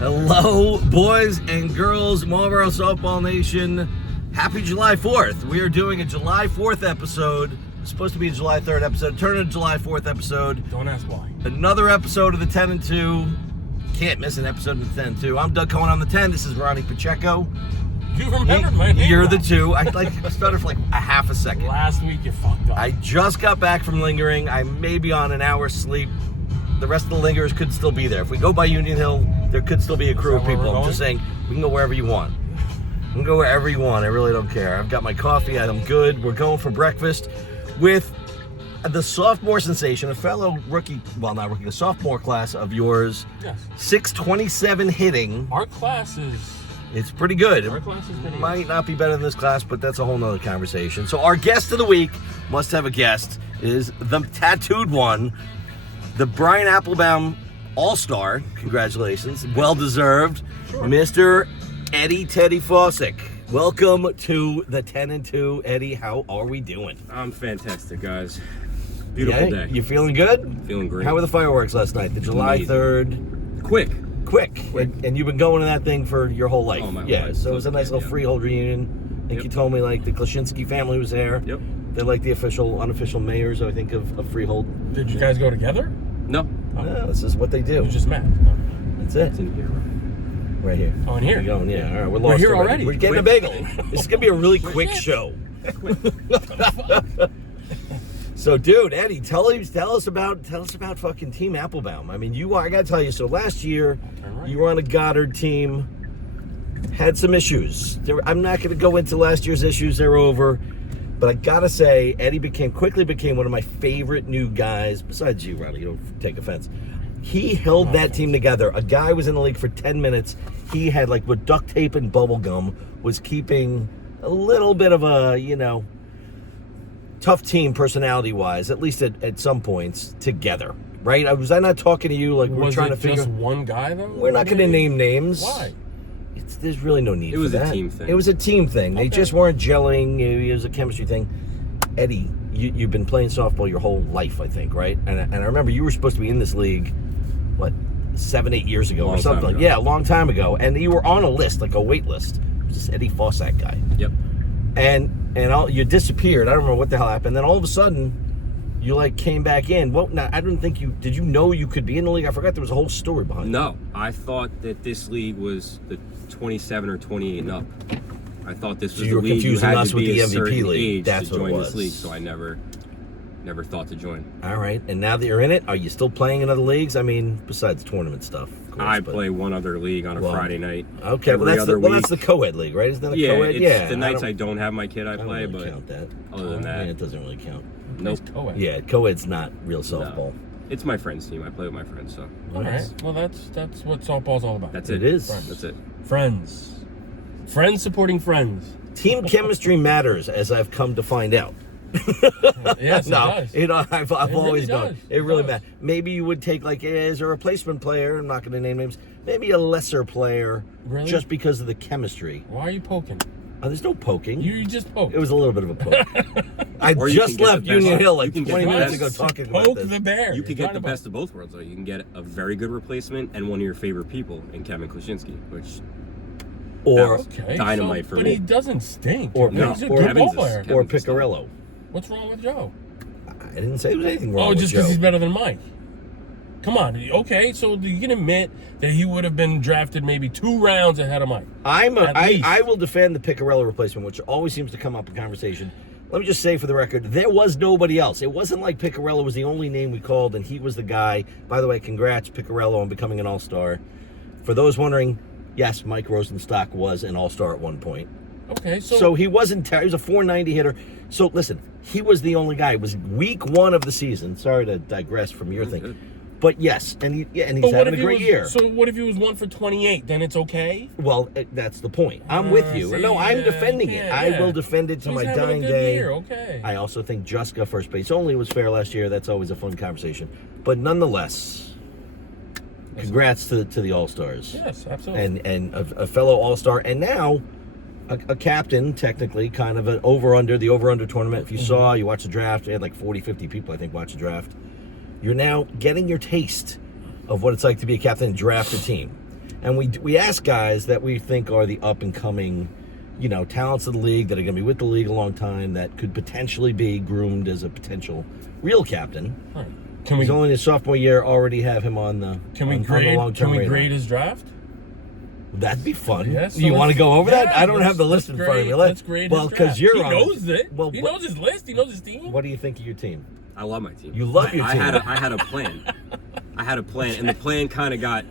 Hello, boys and girls, Marlboro Softball Nation. Happy July 4th. We are doing a July 4th episode. It's supposed to be a July 3rd episode. Turn into a July 4th episode. Don't ask why. Another episode of the 10 and 2. Can't miss an episode of the 10 and 2. I'm Doug Cohen on the 10. This is Ronnie Pacheco. You remembered my name. You're the 2. I started for like a half a second. Last week you fucked up. I just got back from lingering. I may be on an hour's sleep. The rest of the lingerers could still be there. If we go by Union Hill, there could still be a crew of people. I'm just saying, we can go wherever you want. You can go wherever you want. I really don't care. I've got my coffee. I'm good. We're going for breakfast with the sophomore sensation, a fellow rookie, well, not rookie, the sophomore class of yours. Yes. 627 hitting. Our class is... It's pretty good. Our class is pretty Might not be better than this class, but that's a whole nother conversation. So our guest of the week, must have a guest, is the tattooed one, the Brian Applebaum All-Star. Congratulations. Well-deserved. Sure. Mr. Eddie Teddy Fausak. Welcome to the 10 and 2. Eddie, how are we doing? I'm fantastic, guys. Beautiful day. You feeling good? Feeling great. How were the fireworks last night? The July Amazing. 3rd? Quick. And you've been going to that thing for your whole life. All my life. So it was a nice little freehold reunion. I think you told me like the Klaschinski family was there. Yep. They're like the unofficial mayors, I think, of Freehold. Did you guys go together? No. Yeah, this is what they do. You just met. That's it. It's in here. Right here. Oh, in here? We're going, yeah. All right, we're We're lost here already? We're getting a bagel. This is going to be a really quick show. So, dude, Eddie, tell us about fucking Team Applebaum. I mean, I got to tell you, so last year, you were on a Goddard team, had some issues. I'm not going to go into last year's issues. They're over. But I got to say, Eddie quickly became one of my favorite new guys, besides you, Ronnie. You don't take offense. He held that team together. A guy was in the league for 10 minutes. He had, like, with duct tape and bubble gum, was keeping a little bit of a, tough team personality-wise, at least at some points, together. Right? Was I not talking to you like we're trying to figure... Was it just one guy, though? We're not going to name names. Why? There's really no need for that. It was a team thing. It was a team thing. They just weren't gelling. It was a chemistry thing. Eddie, you've been playing softball your whole life, I think, right? And I remember you were supposed to be in this league, 7-8 years ago or something. Yeah, a long time ago. And you were on a list, like a wait list. It was this Eddie Fausak guy. Yep. And you disappeared. I don't remember what the hell happened. Then all of a sudden, you came back in. Well, now I don't think did you know you could be in the league? I forgot there was a whole story behind it. No, I thought that this league was the 27 or 28 and up. I thought this was you were the league you confusing had us to with be the a MVP certain league. age That's to what it join was. this league, so I never thought to join. All right, and now that you're in it, are you still playing in other leagues? I mean, besides tournament stuff, of course. I play one other league on a Friday night. Okay, that's the co-ed league, right? Isn't that a co-ed? Yeah, the nights I don't have my kid, I play, don't really but count that. other than that, it doesn't really count. Nope. Co-ed. Yeah, co-ed's not real softball. No. It's my friend's team. I play with my friends, so. All right. Well, that's what softball's all about. That's it. It is. That's it. Friends. Friends supporting friends. Team chemistry matters, as I've come to find out. Yes, it does. I've always known. It really does. matters. Maybe you would take as a replacement player. I'm not going to name names. Maybe a lesser player, just because of the chemistry. Why are you poking? There's no poking. You just poked. It was a little bit of a poke. I Or you just can get left the best- Union Hill like you can 20 get the minutes best- ago talking about Poke this. the bear. You could get the best of both worlds, though. You can get a very good replacement and one of your favorite people in Kevin Klaschinski, which Or Okay. dynamite for but me. he doesn't stink. Or He's a or good Kevin's ball is- player. or Kevin's Picarello. What's wrong with Joe? I didn't say there was anything wrong Oh, with just Joe. because he's better than Mike. Come on. Okay, so you can admit that he would have been drafted maybe 2 rounds ahead of Mike. I will defend the Picarello replacement, which always seems to come up in conversation. Let me just say for the record, there was nobody else. It wasn't like Picarello was the only name we called and he was the guy. By the way, congrats, Picarello, on becoming an all-star. For those wondering, yes, Mike Rosenstock was an all-star at one point. Okay, So he wasn't he was a 490 hitter. So listen, he was the only guy. It was week 1 of the season. Sorry to digress from your thing. Good. But yes, and he's But having a great year. So what if he was 1 for 28? Then it's okay? Well, that's the point. I'm with you. See, No, I'm defending it. I will defend it to So my he's having a dying good day. year. Okay. I also think Juska first base only was fair last year. That's always a fun conversation. But nonetheless, congrats to the All-Stars. Yes, absolutely. And a fellow All-Star. And now a captain, technically, kind of an over-under, the over-under tournament. If you saw, you watched the draft, they had like 40, 50 people, I think, watch the draft. You're now getting your taste of what it's like to be a captain and draft a team. and we ask guys that we think are the up and coming, talents of the league that are going to be with the league a long time that could potentially be groomed as a potential real captain. All right. He's only in his sophomore year. Already have him on the Can we grade his draft? That'd be fun. Yes. You want to go over that? I don't have the list in front of me. Let's grade his draft. You're he on. knows it. Well, he knows his list. He knows his team. What do you think of your team? I love my team. You love your team. I had a plan. And the plan kind of got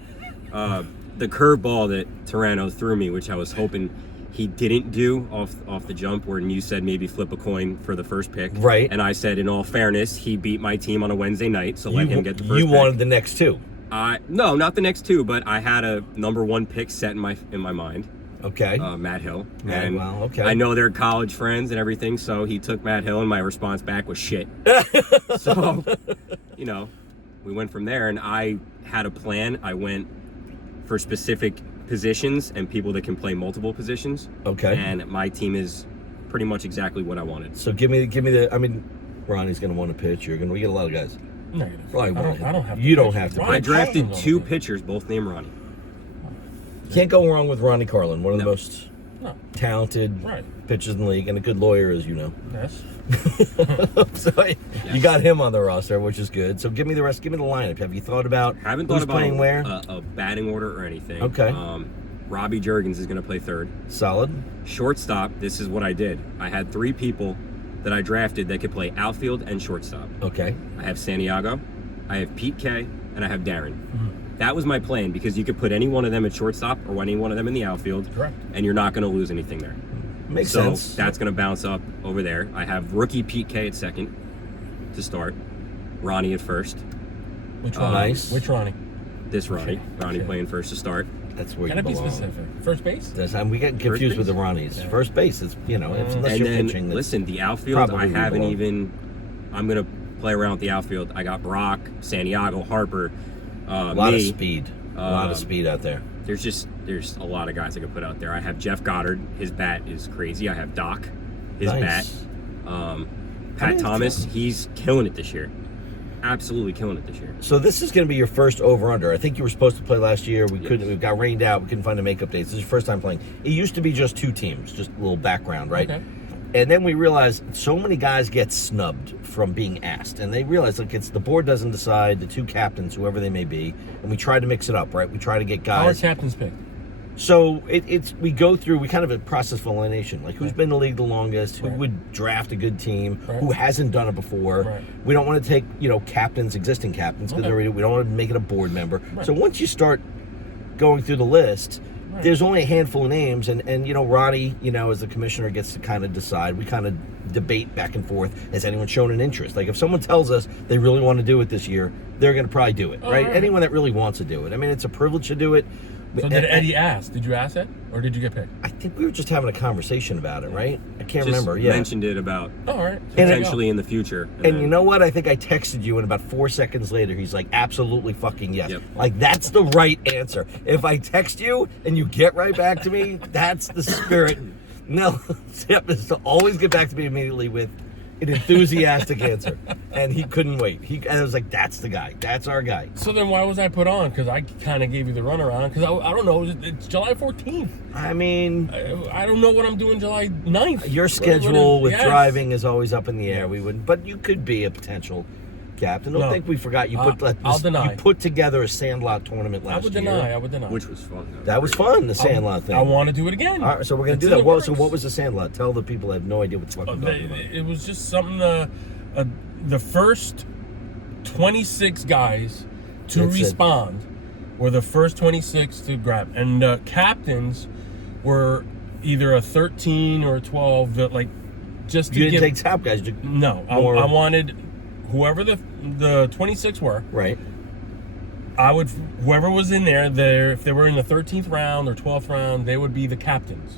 the curveball that Toronto threw me, which I was hoping he didn't do off the jump, where you said maybe flip a coin for the first pick. Right. And I said, in all fairness, he beat my team on a Wednesday night, so let him get the first pick. You wanted the next two. No, not the next two, but I had a number one pick set in my mind. Okay. Matt Hill. Okay. I know they're college friends and everything, so he took Matt Hill, and my response back was shit. So, we went from there, and I had a plan. I went for specific positions and people that can play multiple positions. Okay. And my team is pretty much exactly what I wanted. So give me the. I mean, Ronnie's going to want to pitch. We get a lot of guys. Negative. Probably I don't have to. You don't have to. I drafted two pitchers, both named Ronnie. Can't go wrong with Ronnie Carlin, one of the No. most talented pitchers in the league, and a good lawyer, as you know. Yes. So you got him on the roster, which is good. So give me the rest. Give me the lineup. Have you thought about Haven't who's thought about playing where? a batting order or anything. Okay. Robbie Juergens is going to play third. Solid. Shortstop, this is what I did. I had three people that I drafted that could play outfield and shortstop. Okay. I have Santiago, I have Pete K, and I have Darren. Mm-hmm. That was my plan, because you could put any one of them at shortstop or any one of them in the outfield. Correct. And you're not going to lose anything there. Makes So sense. that's going to bounce up over there. I have rookie Pete K at second to start. Ronnie at first. Which Ronnie? Nice. Which Ronnie? This Ronnie. Ronnie Okay. playing first to start. That's where Gotta you be belong. specific. First base? We get confused base? with the Ronnies. Yeah. First base is, unless And you're then, pitching. listen, the outfield, probably I where you haven't belong. even... I'm going to play around with the outfield. I got Brock, Santiago, Harper, A lot of me. speed. A lot of speed out there. There's a lot of guys I could put out there. I have Jeff Goddard. His bat is crazy. I have Doc. His Nice. bat. Pat Thomas. He's killing it this year. Absolutely killing it this year. So this is going to be your first over/under. I think you were supposed to play last year. We couldn't. We got rained out. We couldn't find a makeup date. This is your first time playing. It used to be just two teams. Just a little background, right? Okay. And then we realized so many guys get snubbed from being asked, and they realize it's the board doesn't decide, the two captains, whoever they may be, and we try to mix it up, right? We try to get Our guys. captain's pick. So we go through, we kind of a process of elimination, like who's been in the league the longest, who Right. would draft a good team, Right. who hasn't done it before. Right. We don't want to take, existing captains, because Okay. we don't want to make it a board member. Right. So once you start going through the list, Right. there's only a handful of names, and Ronnie, as the commissioner, gets to kind of decide. We kind of debate back and forth. Has anyone shown an interest? Like if someone tells us they really want to do it this year, they're going to probably do it, right? Right. Anyone that really wants to do it. I mean, it's a privilege to do it. So did Eddie ask? Did you ask it? Or did you get picked? I think we were just having a conversation about it, right? I can't Just remember. Yeah. mentioned it about Oh, all right. potentially in the future. And then- you know what? I think I texted you, and about 4 seconds later, he's like, absolutely fucking yes. Yep. Like, that's the right answer. If I text you and you get right back to me, that's the spirit. No, Sam is to always get back to me immediately with an enthusiastic answer. And he couldn't wait. And I was like, that's the guy. That's our guy. So then why was I put on? Because I kind of gave you the runaround. Because I don't know. It's July 14th. I mean, I don't know what I'm doing July 9th. your schedule with Yes. driving is always up in the air. We wouldn't, but you could be a potential captain. Don't No. think we forgot. You I'll deny. You put together a Sandlot tournament I last would year. deny. I would deny. which was fun. That was fun, the Sandlot thing. I want to do it again. All right, so we're going It's to do in that. the So works. what was the Sandlot? Tell the people I have no idea what the fuck we're talking about. It was just something. The first 26 guys to That's it. respond were the first 26 to grab, and the captains were either a 13 or a 12. That just to You didn't give. take top guys, No, I more- wanted whoever the 26 were. right? Whoever was in there, if they were in the 13th round or 12th round, they would be the captains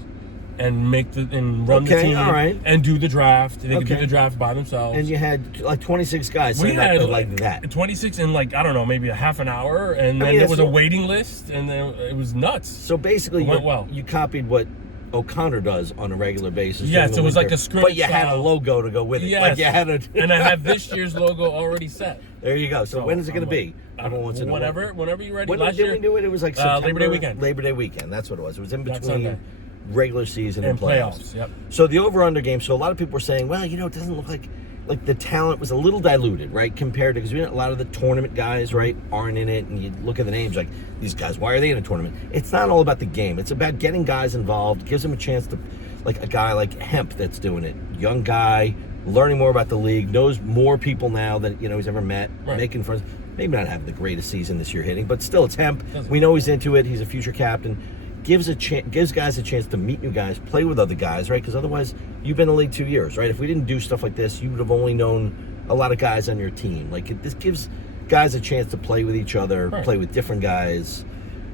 and run the Okay, team all right. and do the draft. They could do Okay. the draft by themselves. And you had like 26 guys we signed up had like that. 26 in I don't know, maybe a half an hour, and I then mean, there was a that's- waiting list, and then it was nuts. So basically, It went well. you copied what O'Connor does on a regular basis. Yes, during it was the like winter. a scrimmage But you had a style. logo to go with it. Yes. Like you had a. And I have this year's logo already set. There you go. So when is it going to be? Everyone wants to know. Whenever you're ready. When Last did year, we do it? It was like September, Labor Day weekend. Labor Day weekend. That's what it was. It was in That's between Sunday. regular season and playoffs. Yep. So the over/under game. So a lot of people were saying, well, it doesn't look like the talent was a little diluted, right? Compared to, because a lot of the tournament guys, right, aren't in it, and you look at the names like these guys. Why are they in a tournament? It's not all about the game. It's about getting guys involved. Gives them a chance to, like a guy like Hemp that's doing it, young guy, learning more about the league, knows more people now than he's ever met, Right. making friends. Maybe not having the greatest season this year hitting, but still it's Hemp. We know he's into it. He's a future captain. Gives guys a chance to meet new guys, play with other guys, right? Because otherwise, you've been in the league 2 years, right? If we didn't do stuff like this, you would have only known a lot of guys on your team. This gives guys a chance to play with each other, Right. play with different guys,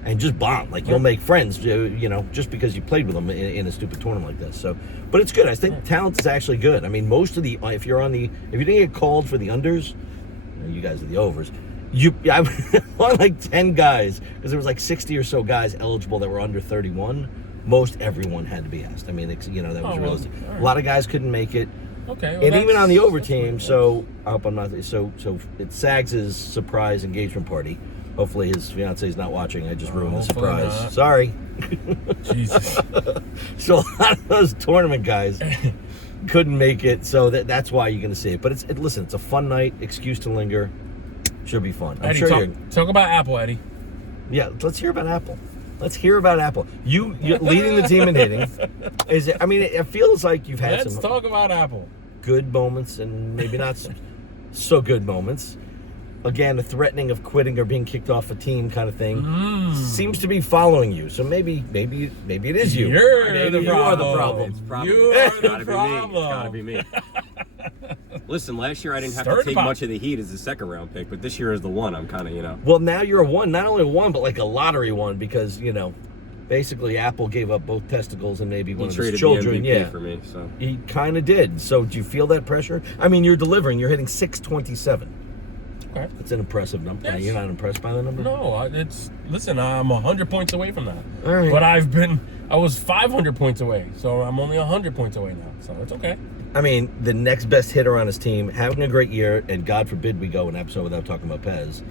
and just bond. You'll make friends, just because you played with them in a stupid tournament like this. So, but it's good. I think talent is actually good. I mean, most of the if you didn't get called for the unders, you guys are the overs. I'm on like 10 guys because there was like 60 or so guys eligible that were under 31. Most everyone had to be asked. I mean, that was realistic. Right. A lot of guys couldn't make it. Okay. And even on the over team, so I hope I'm not. So it's Sags' surprise engagement party. Hopefully his fiance is not watching. I just ruined the Hopefully surprise. not. Sorry. Jesus. So a lot of those tournament guys couldn't make it. So that's why you're going to see it. But listen, it's a fun night. Excuse to linger. Should be fun. I'm Eddie, sure talk about Apple, Eddie. Yeah, let's hear about Apple. Let's hear about Apple. You leading the team in hitting. Is it? I mean, it feels like you've had Let's some talk about Apple. good moments and maybe not so good moments. Again, the threatening of quitting or being kicked off a team kind of thing seems to be following you. So maybe it is you. You're Maybe the you are the problem. problem. It's probably You it's are the gotta problem. be me. It's gotta be me. Listen, last year I didn't have Stir to the take pot. much of the heat as the second round pick, but this year is the one. I'm kind of, Well, now you're a one, not only a one, but like a lottery one because basically Apple gave up both testicles and maybe one he of his traded children. the MVP Yeah, for me. So he kind of did. So do you feel that pressure? I mean, you're delivering. You're hitting 627. Okay. It's an impressive number. Yes. You're not impressed by the number? No, listen, I'm 100 points away from that. All right. But I was 500 points away, so I'm only 100 points away now. So it's okay. I mean, the next best hitter on his team, having a great year, and God forbid we go an episode without talking about Pez,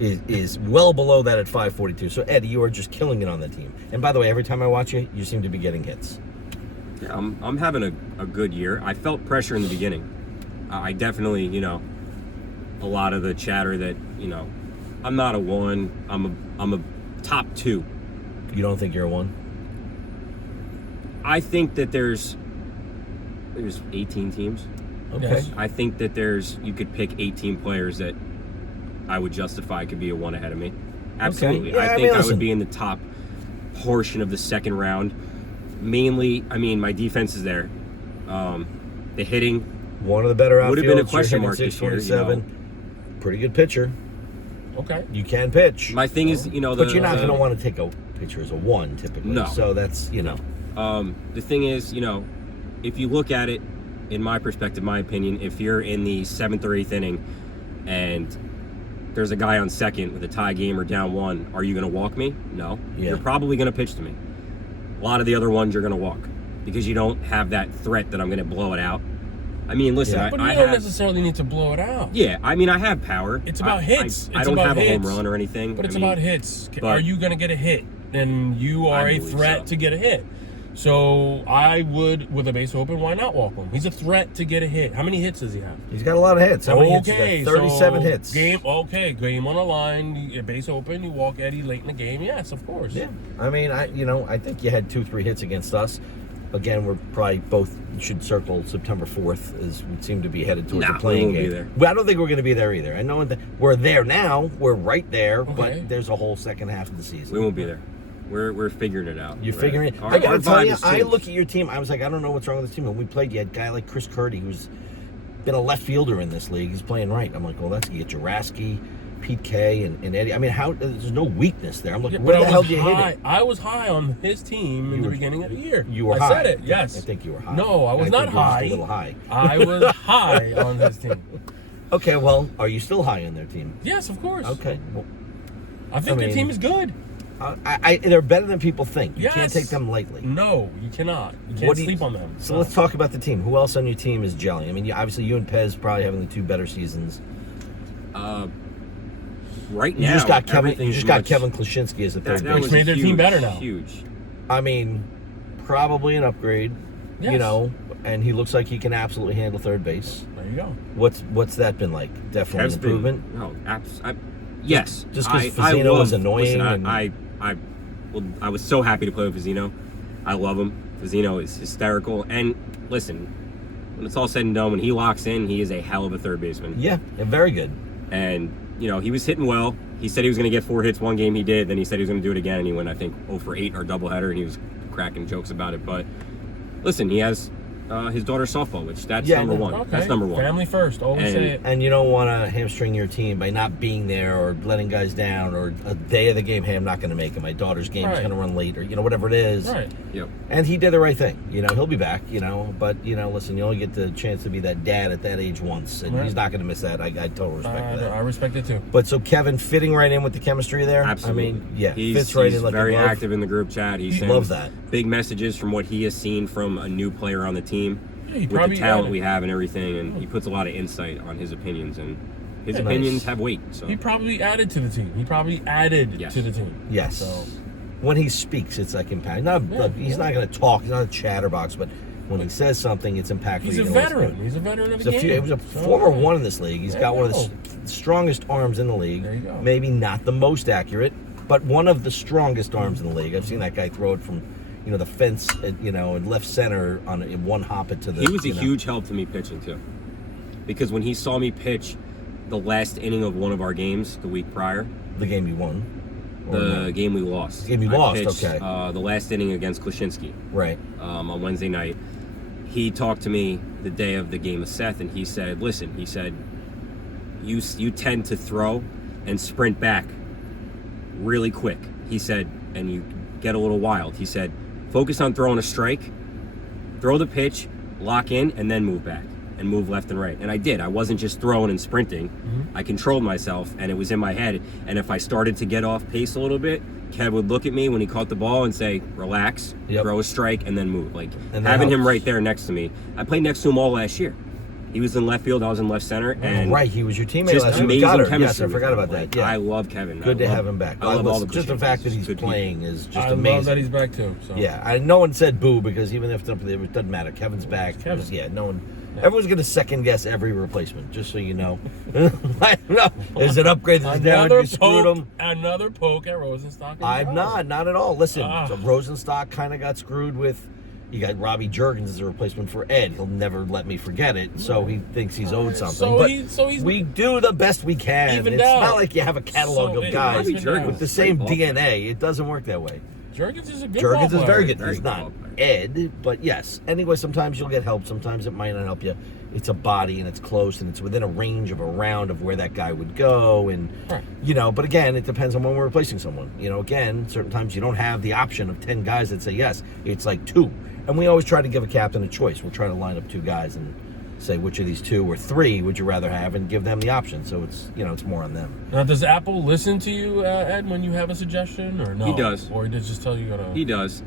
is well below that at 542. So, Eddie, you are just killing it on that team. And by the way, every time I watch you, you seem to be getting hits. yeah, I'm having a good year. I felt pressure in the beginning. I definitely, a lot of the chatter that, I'm not a one. I'm a top two. You don't think you're a one? I think that there's 18 teams. Okay. Yes. I think that you could pick 18 players that I would justify could be a one ahead of me. Absolutely. Yeah, I I think mean, I listen. would be in the top portion of the second round. Mainly, my defense is there. The hitting, One of the better outfields. Would have been a You're question hitting mark this year, 627. Pretty good pitcher. Okay. You can pitch. my thing is, but you're not going to want to take a pitcher as a one, typically. No. So that's, the thing is, if you look at it, in my perspective, my opinion, if you're in the 7th or 8th inning and there's a guy on second with a tie game or down one, are you going to walk me? No. Yeah. You're probably going to pitch to me. A lot of the other ones you're going to walk because you don't have that threat that I'm going to blow it out. I mean, listen, Yeah. But I you don't have... necessarily need to blow it out. Yeah, I have power. It's about hits. I It's don't about have a home hits. run or anything. But it's I mean, about hits. but- Are you going to get a hit? Then you are I a believe threat so. to get a hit. So I would, with a base open, why not walk him? He's a threat to get a hit. How many hits does he have? he's got a lot of hits. How many hits? He's Okay, got 37 so hits. Game on the line, base open. You walk Eddie late in the game. Yes, of course. Yeah, I mean, I think you had 2-3 hits against us. Again, we're probably both should circle September 4th as we seem to be headed towards Nah, the playing we won't game. be there. Well, I don't think we're going to be there either. I know that we're there now. We're right there, Okay. but there's a whole second half of the season. We won't be there. We're figuring it out. You're Right. figuring it. Our- I got our to tell vibe you, has I changed. look at your team. I was like, I don't know what's wrong with this team. When we played, you had a guy like Chris Curdy, who's been a left fielder in this league. He's playing right. I'm like, well, that's you get Juraski, Pete K, and Eddie. I mean, there's no weakness there. I'm like, Yeah, where but the hell do you hit high. it? I was high on his team in the beginning of the year. You were I high. said it. Yes. I think you were high. No, I was think not you were just high. a little high. I was high on his team. Okay, well, are you still high on their team? Yes, of course. Okay. Well, I think I their mean- team is good. They're better than people think. You Yes. can't take them lightly. No, you cannot. You can't sleep on them. So No. let's talk about the team. Who else on your team is gelling? I mean, obviously you and Pez probably having the two better seasons. Right You now, just got Kevin. You everything's just got much- Kevin Klaschinski as a third That baseman. was made their huge, team better now. Huge. I mean, probably an upgrade. You Yes. know, and he looks like he can absolutely handle third base. There you go. What's that been like? Definitely Kev's an improvement. Yes. Just 'cause I Fazzino love- is annoying Listen, and- I was so happy to play with Fazzino. I love him. Fazzino is hysterical. And listen, when it's all said and done, when he locks in, he is a hell of a third baseman. Yeah, very good. And he was hitting well. He said he was going to get 4 hits one game. He did. Then he said he was going to do it again, and he went, I think, 0 for 8 or doubleheader, and he was cracking jokes about it. But listen, he has his daughter's softball, which that's number one. Okay. That's number one. Family first. Always say it. And you don't want to hamstring your team by not being there or letting guys down or a day of the game. Hey, I'm not going to make it. My daughter's game is Right. going to run late or whatever it is. Right. Yep. And he did the right thing. He'll be back. But listen, you only get the chance to be that dad at that age once, and Right. he's not going to miss that. I totally respect that. I respect it too. But so Kevin fitting right in with the chemistry there. Absolutely. I mean, yeah, he's fits right he's in like very a glove. active in the group chat. He sends Love that. big messages from what he has seen from a new player on the team. Yeah, he with the probably talent added- we have and everything, and he puts a lot of insight on his opinions, and his Yeah, opinions nice. have weight. So He probably added to the team. He probably added Yes. to the team. Yes. So When he speaks, it's like impact. He's not going to talk. He's not a chatterbox, but when he says something, it's impactful. he's You a know what's veteran. good. He's a veteran of He's the game. he was a So, former one in this league. He's There got you one of the go. strongest arms in the league. There you go. Maybe not the most accurate, but one of the strongest arms in the league. I've seen that guy throw it from, the fence, in left center in one hop it to the. he was a huge help to me pitching too, because when he saw me pitch the last inning of one of our games the week prior, the game you won. Or the no? game we lost. Game you I lost, pitched, okay. The last inning against Klaschinski Right. on Wednesday night. He talked to me the day of the game with Seth, and he said, "Listen," he said, "You tend to throw and sprint back really quick." He said, "And you get a little wild." He said, "Focus on throwing a strike, throw the pitch, lock in, and then move back and move left and right." And I did. I wasn't just throwing and sprinting. I controlled myself, and it was in my head. And if I started to get off pace a little bit, Kev would look at me when he caught the ball and say, "Relax, Yep. throw a strike, and then move." Like And that having him helps. right there next to me. I played next to him all last year. He was in left field, I was in left center, and Right, he was your teammate just last year. amazing Goddard. chemistry. Yes, I with forgot him. about that. Like, Yeah. I love Kevin. Good to have him back. I love all the just the Klaschinskis. fact that he's Good people. playing is just I amazing. love that he's back too. So. Yeah, no one said boo because even if it doesn't matter, Kevin's back. Kevin. No one. Everyone's gonna second guess every replacement, just so you know. I don't know. There's an upgrade. There's damage. You screwed him. Another poke at Rosenstock. I'm not at all. Listen, Ah. so Rosenstock kind of got screwed with. You got Robbie Juergens as a replacement for Ed. He'll never let me forget it, so he thinks he's owed something. So but he's we do the best we can. Evened It's out. not like you have a catalog So of it guys Robbie evened out. Juergens with the is same great ball player. DNA. It doesn't work that way. Juergens is a good Juergens ball is very player. good. Very He's good not ball player. Ed, but yes. Anyway, sometimes you'll get help. Sometimes it might not help you. It's a body and it's close and it's within a range of a round of where that guy would go. And, Right. but again, it depends on when we're replacing someone. Again, certain times you don't have the option of 10 guys that say yes. It's like 2. And we always try to give a captain a choice. We'll try to line up 2 guys and say which of these 2 or 3 would you rather have and give them the option. So it's, it's more on them. Now, does Apple listen to you, Ed, when you have a suggestion, or no? He does. Or he does just tell you to. He does.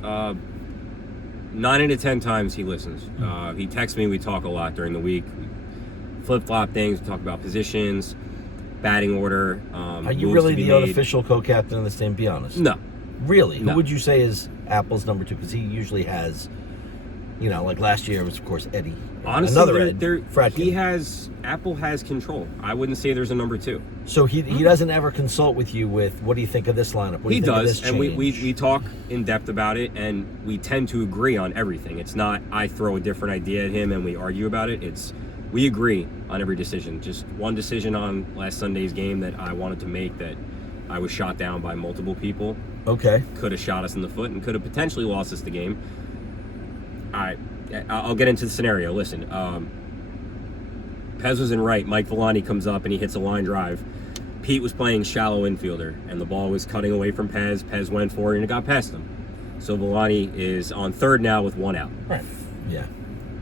9 out of 10 times he listens. He texts me. We talk a lot during the week. We flip-flop things. We talk about positions, batting order. Are you moves really to be the made. unofficial co-captain of this team? Be honest. No. Really? No. Who would you say is Apple's number 2? Because he usually has, like last year it was, of course, Eddie. Honestly, Another Ed, Fratkin. Apple has control. I wouldn't say there's a number 2. So he doesn't ever consult with you with, what do you think of this lineup? What do He you think of does, this and we change? talk in depth about it, and we tend to agree on everything. It's not I throw a different idea at him and we argue about it. It's we agree on every decision. Just one decision on last Sunday's game that I wanted to make that I was shot down by multiple people. Okay. Could have shot us in the foot and could have potentially lost us the game. I'll get into the scenario. Listen, Pez was in right. Mike Villani comes up and he hits a line drive. Pete was playing shallow infielder, and the ball was cutting away from Pez. Pez went for it, and it got past him. So Villani is on third now with 1 out. Right. Yeah.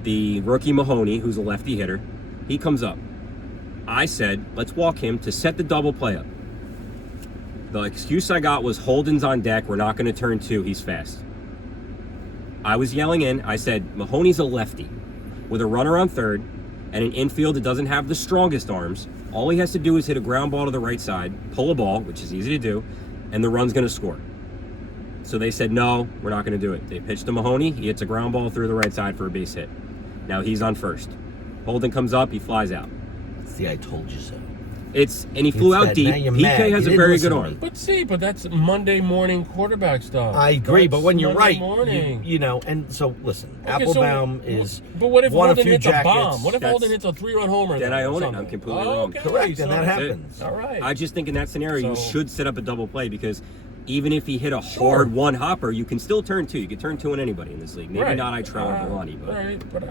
The rookie Mahoney, who's a lefty hitter, he comes up. I said, let's walk him to set the double play up. The excuse I got was Holden's on deck. We're not going to turn 2. He's fast. I was yelling in. I said, Mahoney's a lefty with a runner on third and an infield that doesn't have the strongest arms. All he has to do is hit a ground ball to the right side, pull a ball, which is easy to do, and the run's going to score. So they said, no, we're not going to do it. They pitched to Mahoney. He hits a ground ball through the right side for a base hit. Now he's on first. Holden comes up. He flies out. See, I told you so. And he flew out deep. Now you're PK mad. has You a didn't very listen good to arm. me. But that's Monday morning quarterback stuff. I agree, but when you're Monday right, morning. you know, and so listen, Okay, Applebaum so, is But what if won a Holden few hits jackets. a bomb? What if That's- Holden hits a 3-run homer? Then though, I or own it. something? I'm completely wrong. Okay, Correct, so and that that's it. happens. All right. I just think in that scenario, you So- should set up a double play because even if he hit a Sure. hard one hopper, you can still turn 2. You can turn 2 on anybody in this league. Maybe Right. not Itrell or Villani, but Right, but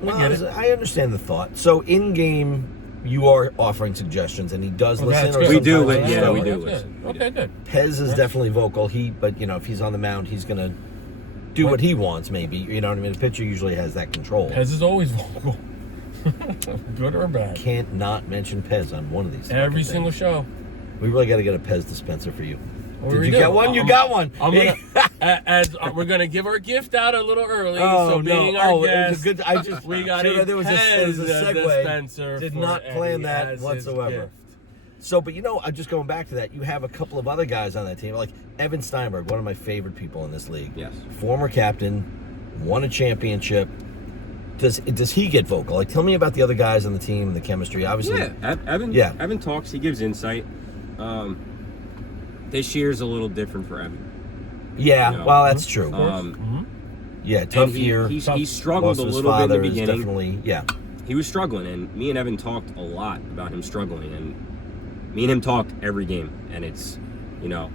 Well, I get it. I understand the thought. So in game, you are offering suggestions, and he does Well, listen. that's Or good. We do, sometimes but he yeah, doesn't. we do That's listen. good. Okay, good. Pez is definitely vocal. But you know, if he's on the mound, he's gonna do what he wants. Maybe, you know what I mean. The pitcher usually has that control. Pez is always vocal. Good or bad. Can't not mention Pez on one of these. Every fucking single things. show. We really got to get a Pez dispenser for you. What Did we you do? get one? You got one. I'm gonna, as we're gonna give our gift out a little early. Oh, so no. being our Oh, it was a guest, good- I just- we got Should I- a there was a Pez segue. dispenser. Did for not plan Eddie that as his whatsoever. gift. So, but you know, I'm just going back to that. You have a couple of other guys on that team, like Evan Steinberg, one of my favorite people in this league. Yes. Former captain, won a championship. Does he get vocal? Like, tell me about the other guys on the team, the chemistry. Obviously, yeah, Evan. Yeah. Evan talks. He gives insight. This year's a little different for Evan. yeah. You know, Well, that's true. Yeah, tough And year. He struggled Lost a his little bit in the father is beginning. Definitely, yeah. He was struggling, and me and Evan talked a lot about him struggling, and me and him talked every game, and it's, you know,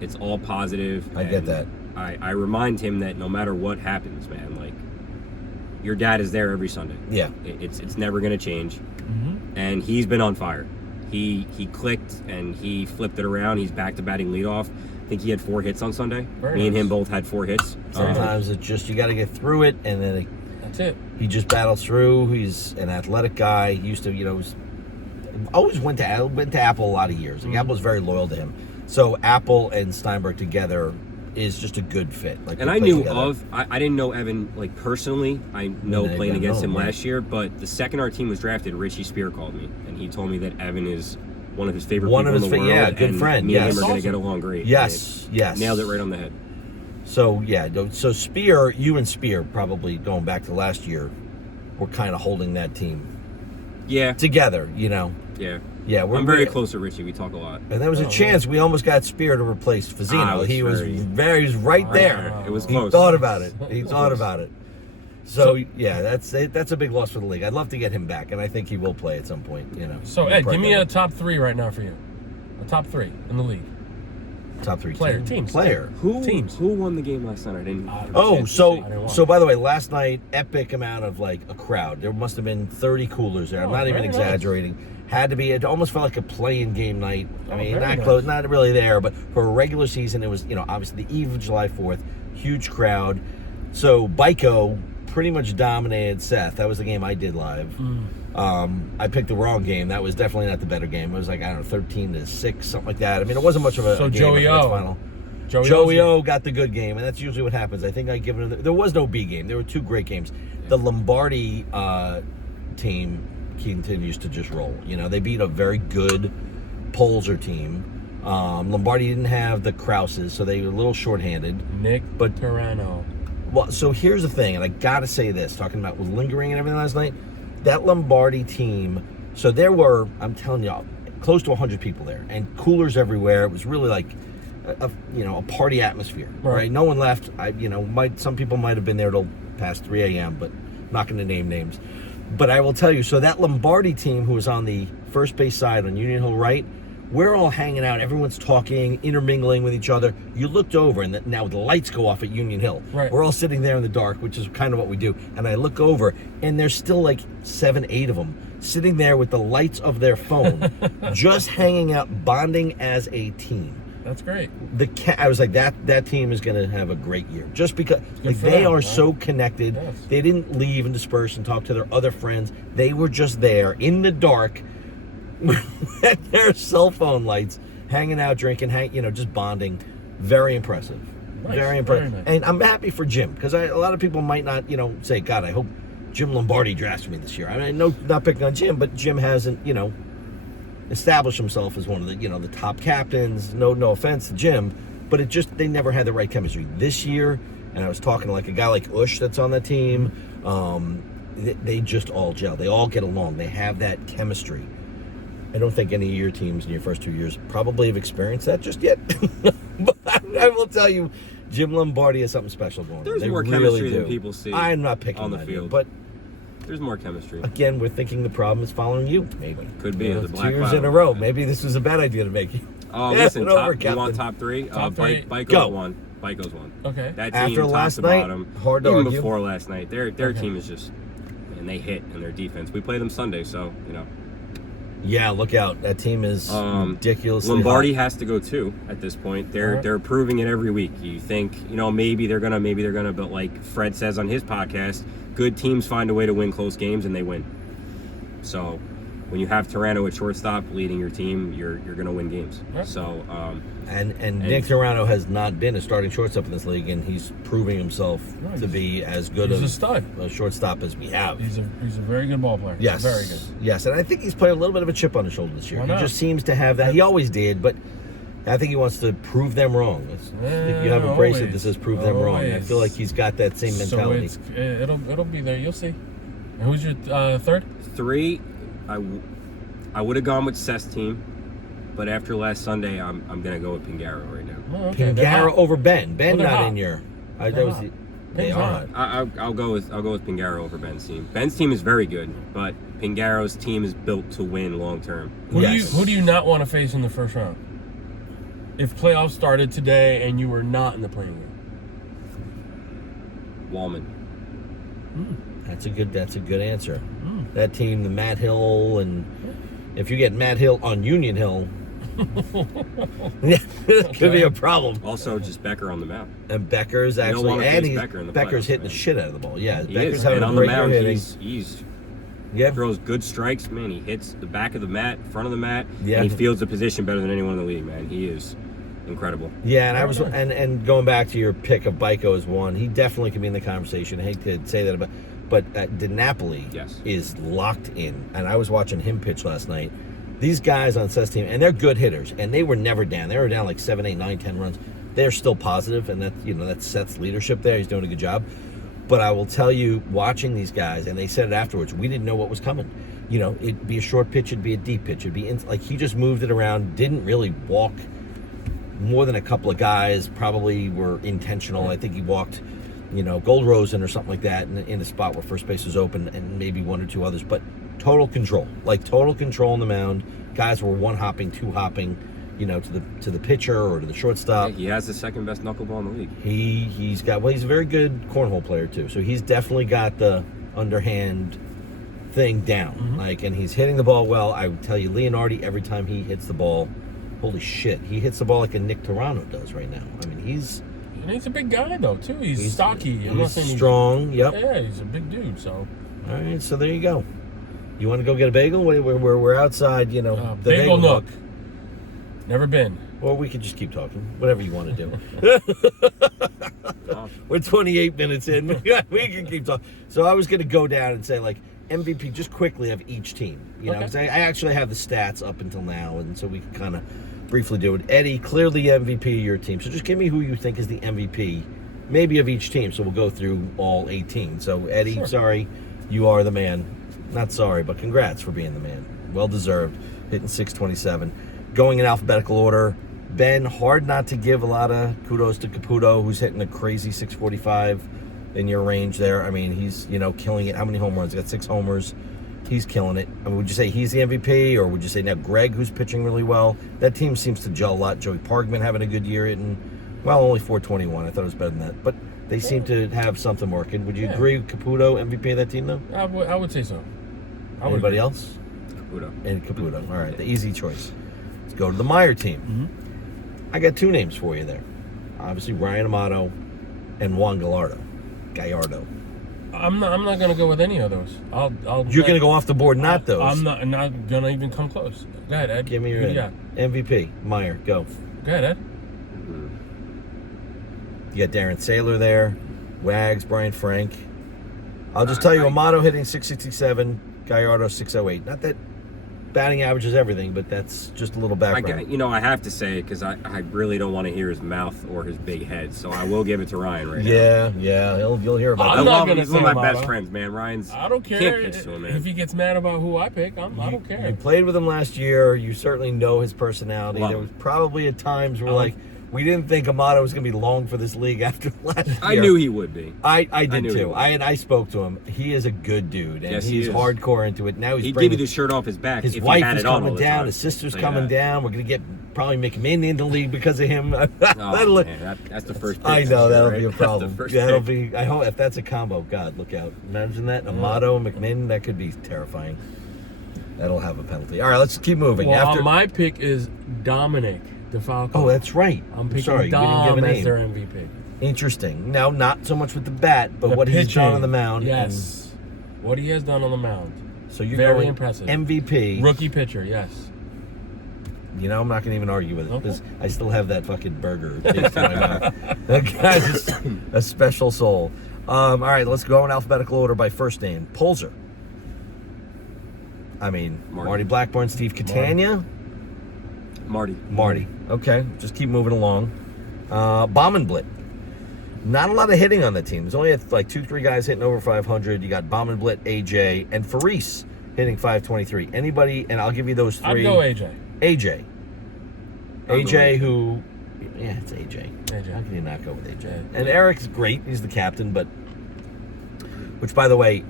it's all positive. I get that. I remind him that no matter what happens, man, like, your dad is there every Sunday. Yeah. It's never gonna change, and he's been on fire. He clicked and he flipped it around. He's back to batting leadoff. I think he had 4 hits on Sunday. Very Me and him nice. both had 4 hits. Sometimes it's just you got to get through it, and then That's it. he just battles through. He's an athletic guy. He used to, you know, always went to Apple a lot of years. Like, Apple's very loyal to him. So Apple and Steinberg together is just a good fit. Like, And they I play knew together. I didn't know Evan, like, personally. I know then playing you against know him him, right? last year, but the second our team was drafted, Richie Spear called me, and he told me that Evan is one of his favorite One people of in his the world. yeah, good and friend, Me and yes. him are going to Awesome. get along great. Yes, And yes. nailed it right on the head. So yeah, so Spear, you and Spear probably going back to last year, were kind of holding that team Yeah, together. You know, yeah. yeah, I'm very close to Richie. We talk a lot. And there was a chance we almost got Spear to replace I Fazzino. was He was very- he was right there. It was He close. thought about it. He thought about it. So yeah, that's a big loss for the league. I'd love to get him back, and I think he will play at some point. You know. So He'll Ed, probably give me get a it. top 3 right now for you. A top 3 in the league. top 3 teams. player. Who won the game last night? I didn't. Oh, I didn't so watch. by the way, last night epic amount of like a crowd. There must have been 30 coolers there. I'm Oh, not even very nice. exaggerating. Had to be. It almost felt like a playing game night. I Oh, mean, very not nice. close, not really there, but for a regular season, it was, you know, obviously the eve of July 4th, huge crowd. So Byko pretty much dominated Seth. That was the game I did live. I picked the wrong game. That was definitely not the better game. It was like, I don't know, 13-6, something like that. I mean, it wasn't much of a So game. Joey I think O. that's final. Joey O's- O got the good game, and that's usually what happens. I think I given it. There was no B game. There were 2 great games. The Lombardi team continues to just roll. You know, they beat a very good Polzer team. Lombardi didn't have the Krauses, so they were a little shorthanded. Nick But- Turano. Well, so here's the thing, and I gotta say this, talking about with lingering and everything last night, that Lombardi team, so there were, I'm telling you, close to 100 people there, and coolers everywhere. It was really like a party atmosphere, right? No one left. Some people might have been there till past 3 a.m., but I'm not going to name names. But I will tell you, so that Lombardi team who was on the first base side on Union Hill right, we're all hanging out. Everyone's talking, intermingling with each other. You looked over, and now the lights go off at Union Hill. Right. We're all sitting there in the dark, which is kind of what we do. And I look over, and there's still like 7, 8 of them sitting there with the lights of their phone, just hanging out, bonding as a team. That's great. I was like, that team is going to have a great year, just because like, for they them, are right? so connected. Yes. They didn't leave and disperse and talk to their other friends. They were just there in the dark with their cell phone lights, hanging out, drinking, just bonding. Very impressive. Nice, Very impressive. very nice. And I'm happy for Jim, because a lot of people might not, say, God, I hope Jim Lombardi drafts me this year. I mean, no, not picking on Jim, but Jim hasn't, established himself as one of the, the top captains. No offense to Jim, but they never had the right chemistry. This year, and I was talking to like a guy like Ush that's on that team, they just all gel. They all get along. They have that chemistry. I don't think any of your teams in your first 2 years probably have experienced that just yet. But I will tell you, Jim Lombardi has something special going on. There's They more really chemistry do. than people see. I'm not picking on the on field, you, but there's more chemistry. again, we're thinking the problem is following you. Maybe Could be the it's black 2 years cloud. in a row. Maybe this was a bad idea to make you. Oh, Yeah, listen, over, you want Captain. top three? Top three. Biko's Go. one. Biko's one. Okay. That team, After top last to night, bottom, hard to even argue. before last night, their Okay. team is just, and they hit in their defense. We play them Sunday, so Yeah, look out. That team is ridiculously Lombardi hot. has to go too at this point. Alright. They're proving it every week. You think, maybe they're gonna, but like Fred says on his podcast, good teams find a way to win close games and they win. So when you have Toronto at shortstop leading your team, you're gonna win games. Yep. So And Nick Toronto has not been a starting shortstop in this league, and he's proving himself Nice. to be as good He's a of stud. a shortstop as we have. He's a very good ball player. Yes. Very good. Yes, and I think he's playing a little bit of a chip on his shoulder this year. Why He not? just seems to have that. He always did, but I think he wants to prove them wrong. I think you have a bracelet that always. says "prove them wrong." I Always. feel like he's got that same mentality. So it'll be there. You'll see. And who's your third? 3, I would have gone with Seth's team, but after last Sunday, I'm gonna go with Pingaro right now. Oh, okay. They're Pingaro hot. over Ben. Ben They're not hot. in your. They're That was hot. they Ben's are hot. hot. I'll go with Pingaro over Ben's team. Ben's team is very good, but Pingaro's team is built to win long term. Yes. Who do you not want to face in the first round? If playoffs started today and you were not in the playing game. Wallman. That's a good answer. That team, the Matt Hill, and if you get Matt Hill on Union Hill, yeah, it could be a problem. Also, just Becker on the mound. And Becker's don't actually, wanna and face Becker in the Becker's playoffs, hitting the man. shit out of the ball. Yeah, He Becker's is, having and a on the great year mound, hitting. he's Yeah, throws good strikes, man. He hits the back of the mat, front of the mat, Yeah. and he fields the position better than anyone in the league, man. He is incredible. yeah, and I was, and going back to your pick of Biko as one, he definitely can be in the conversation. I hate to say that, but DiNapoli Yes. is locked in, and I was watching him pitch last night. These guys on Seth's team, and they're good hitters, and they were never down. They were down like 7, 8, 9, 10 runs. They're still positive, and that's Seth's leadership there. He's doing a good job. But I will tell you, watching these guys, and they said it afterwards, we didn't know what was coming. It'd be a short pitch, it'd be a deep pitch, it'd be like he just moved it around, didn't really walk more than a couple of guys, probably were intentional. I think he walked, Gold Rosen or something like that in a spot where first base was open, and maybe 1 or 2 others, but total control on the mound. Guys were 1-hopping, 2-hopping, to the pitcher or to the shortstop. He has the second best knuckleball in the league. He's a very good cornhole player too. So he's definitely got the underhand thing down. And he's hitting the ball well. I would tell you, Leonardi, every time he hits the ball, holy shit, he hits the ball like a Nick Toronto does right now. I mean, he's a big guy though too. He's stocky. I'm not he's saying strong. Yep. Yeah, he's a big dude. So. All right, so there you go. You want to go get a bagel? We're outside, the Bagel Nook. Nook. Never been. Or we could just keep talking. Whatever you want to do. We're 28 minutes in. We can keep talking. So I was going to go down and say, like, MVP just quickly of each team. Because I actually have the stats up until now, and so we can kind of briefly do it. Eddie, clearly MVP of your team. So just give me who you think is the MVP, maybe of each team. So we'll go through all 18. So, Eddie, Sure. Sorry, you are the man. Not sorry, but congrats for being the man. Well deserved. Hitting 627. Going in alphabetical order. Ben, hard not to give a lot of kudos to Caputo, who's hitting a crazy 645 in your range there. I mean, he's, killing it. How many home runs? He got 6 homers. He's killing it. I mean, would you say he's the MVP, or would you say now Greg, who's pitching really well? That team seems to gel a lot. Joey Parkman having a good year, hitting, only 421. I thought it was better than that. But they seem to have something working. Would you agree with Caputo, MVP of that team, though? I would say so. Anybody else? Caputo. And Caputo. All right, the easy choice. Let's go to the Meyer team. I got 2 names for you there. Obviously, Ryan Amato and Juan Gallardo. I'm not gonna go with any of those. You're gonna go off the board, not those. I'm not gonna even come close. Go ahead, Ed. Give me your Who do you got? MVP. Meyer, go. Go ahead, Ed. You got Darren Saylor there, Wags, Brian Frank. I'll just tell you, Amato hitting 667, Gallardo 608. Not that batting average is everything, but that's just a little background. I have to say it because I really don't want to hear his mouth or his big head, so I will give it to Ryan right now. Yeah, you'll hear about I'm that. not gonna He's one say of my Amato. best friends, man. Ryan's. I don't care Can't pitch to him, man. if he gets mad about who I pick. I don't care. You played with him last year. You certainly know his personality. Love There him. was probably at times where we didn't think Amato was going to be long for this league after last year. I knew he would be. I did knew he too. would. I spoke to him. He is a good dude, and Yes, he he's is. hardcore into it. Now he's He'd bringing give you the shirt off his back. his if wife he had is it on all coming the down. time. His sister's Tell you coming that. down. We're going to get probably McMinn in the league because of him. Oh, That'll- man, that's the first. Pick I know that'll right? be a That's the problem. first That'll pick. be. I hope if that's a combo, God, look out! Imagine that Amato and McMinn. That could be terrifying. That'll have a penalty. All right, let's keep moving. Well, my pick is Dominic DeFalco. Oh, that's right. I'm picking sorry, we didn't Dom give a as name. their MVP. Interesting. Now, not so much with the bat, but The what he's pitching, done on the mound. Yes. What he has done on the mound. And so you're Very going impressive. MVP. Rookie pitcher, yes. You know, I'm not going to even argue with it Okay. because I still have that fucking burger taste in my mouth. That guy's just a special soul. All right, let's go in alphabetical order by first name. Polzer. I mean, Marty Blackburn, Steve Catania. Marty. Okay, just keep moving along. Bommenblit. Not a lot of hitting on the team. There's only like 2-3 guys hitting over 500. You got Bommenblit, AJ, and Faris hitting 523. Anybody, and I'll give you those three. I'd go AJ. AJ. I'll go AJ, AJ. who, yeah, it's AJ. AJ. How can you not go with AJ? Yeah. And Eric's great. He's the captain, but, which by the way,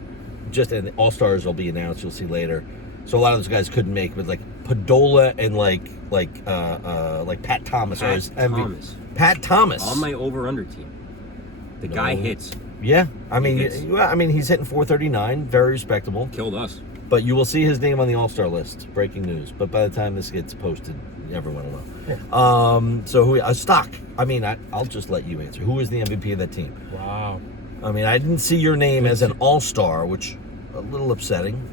just in All-Stars will be announced. You'll see later. So a lot of those guys couldn't make, but like Padola and like Pat Thomas Pat or his MVP. Thomas. Pat Thomas. On my over/under team. The guy hits. Yeah, I mean, He hits. he's hitting 439, very respectable. Killed us. But you will see his name on the All-Star list. Breaking news. But by the time this gets posted, everyone will know. So who? Stock. I mean, I'll just let you answer. Who is the MVP of that team? Wow. I mean, I didn't see your name as an All-Star, which a little upsetting.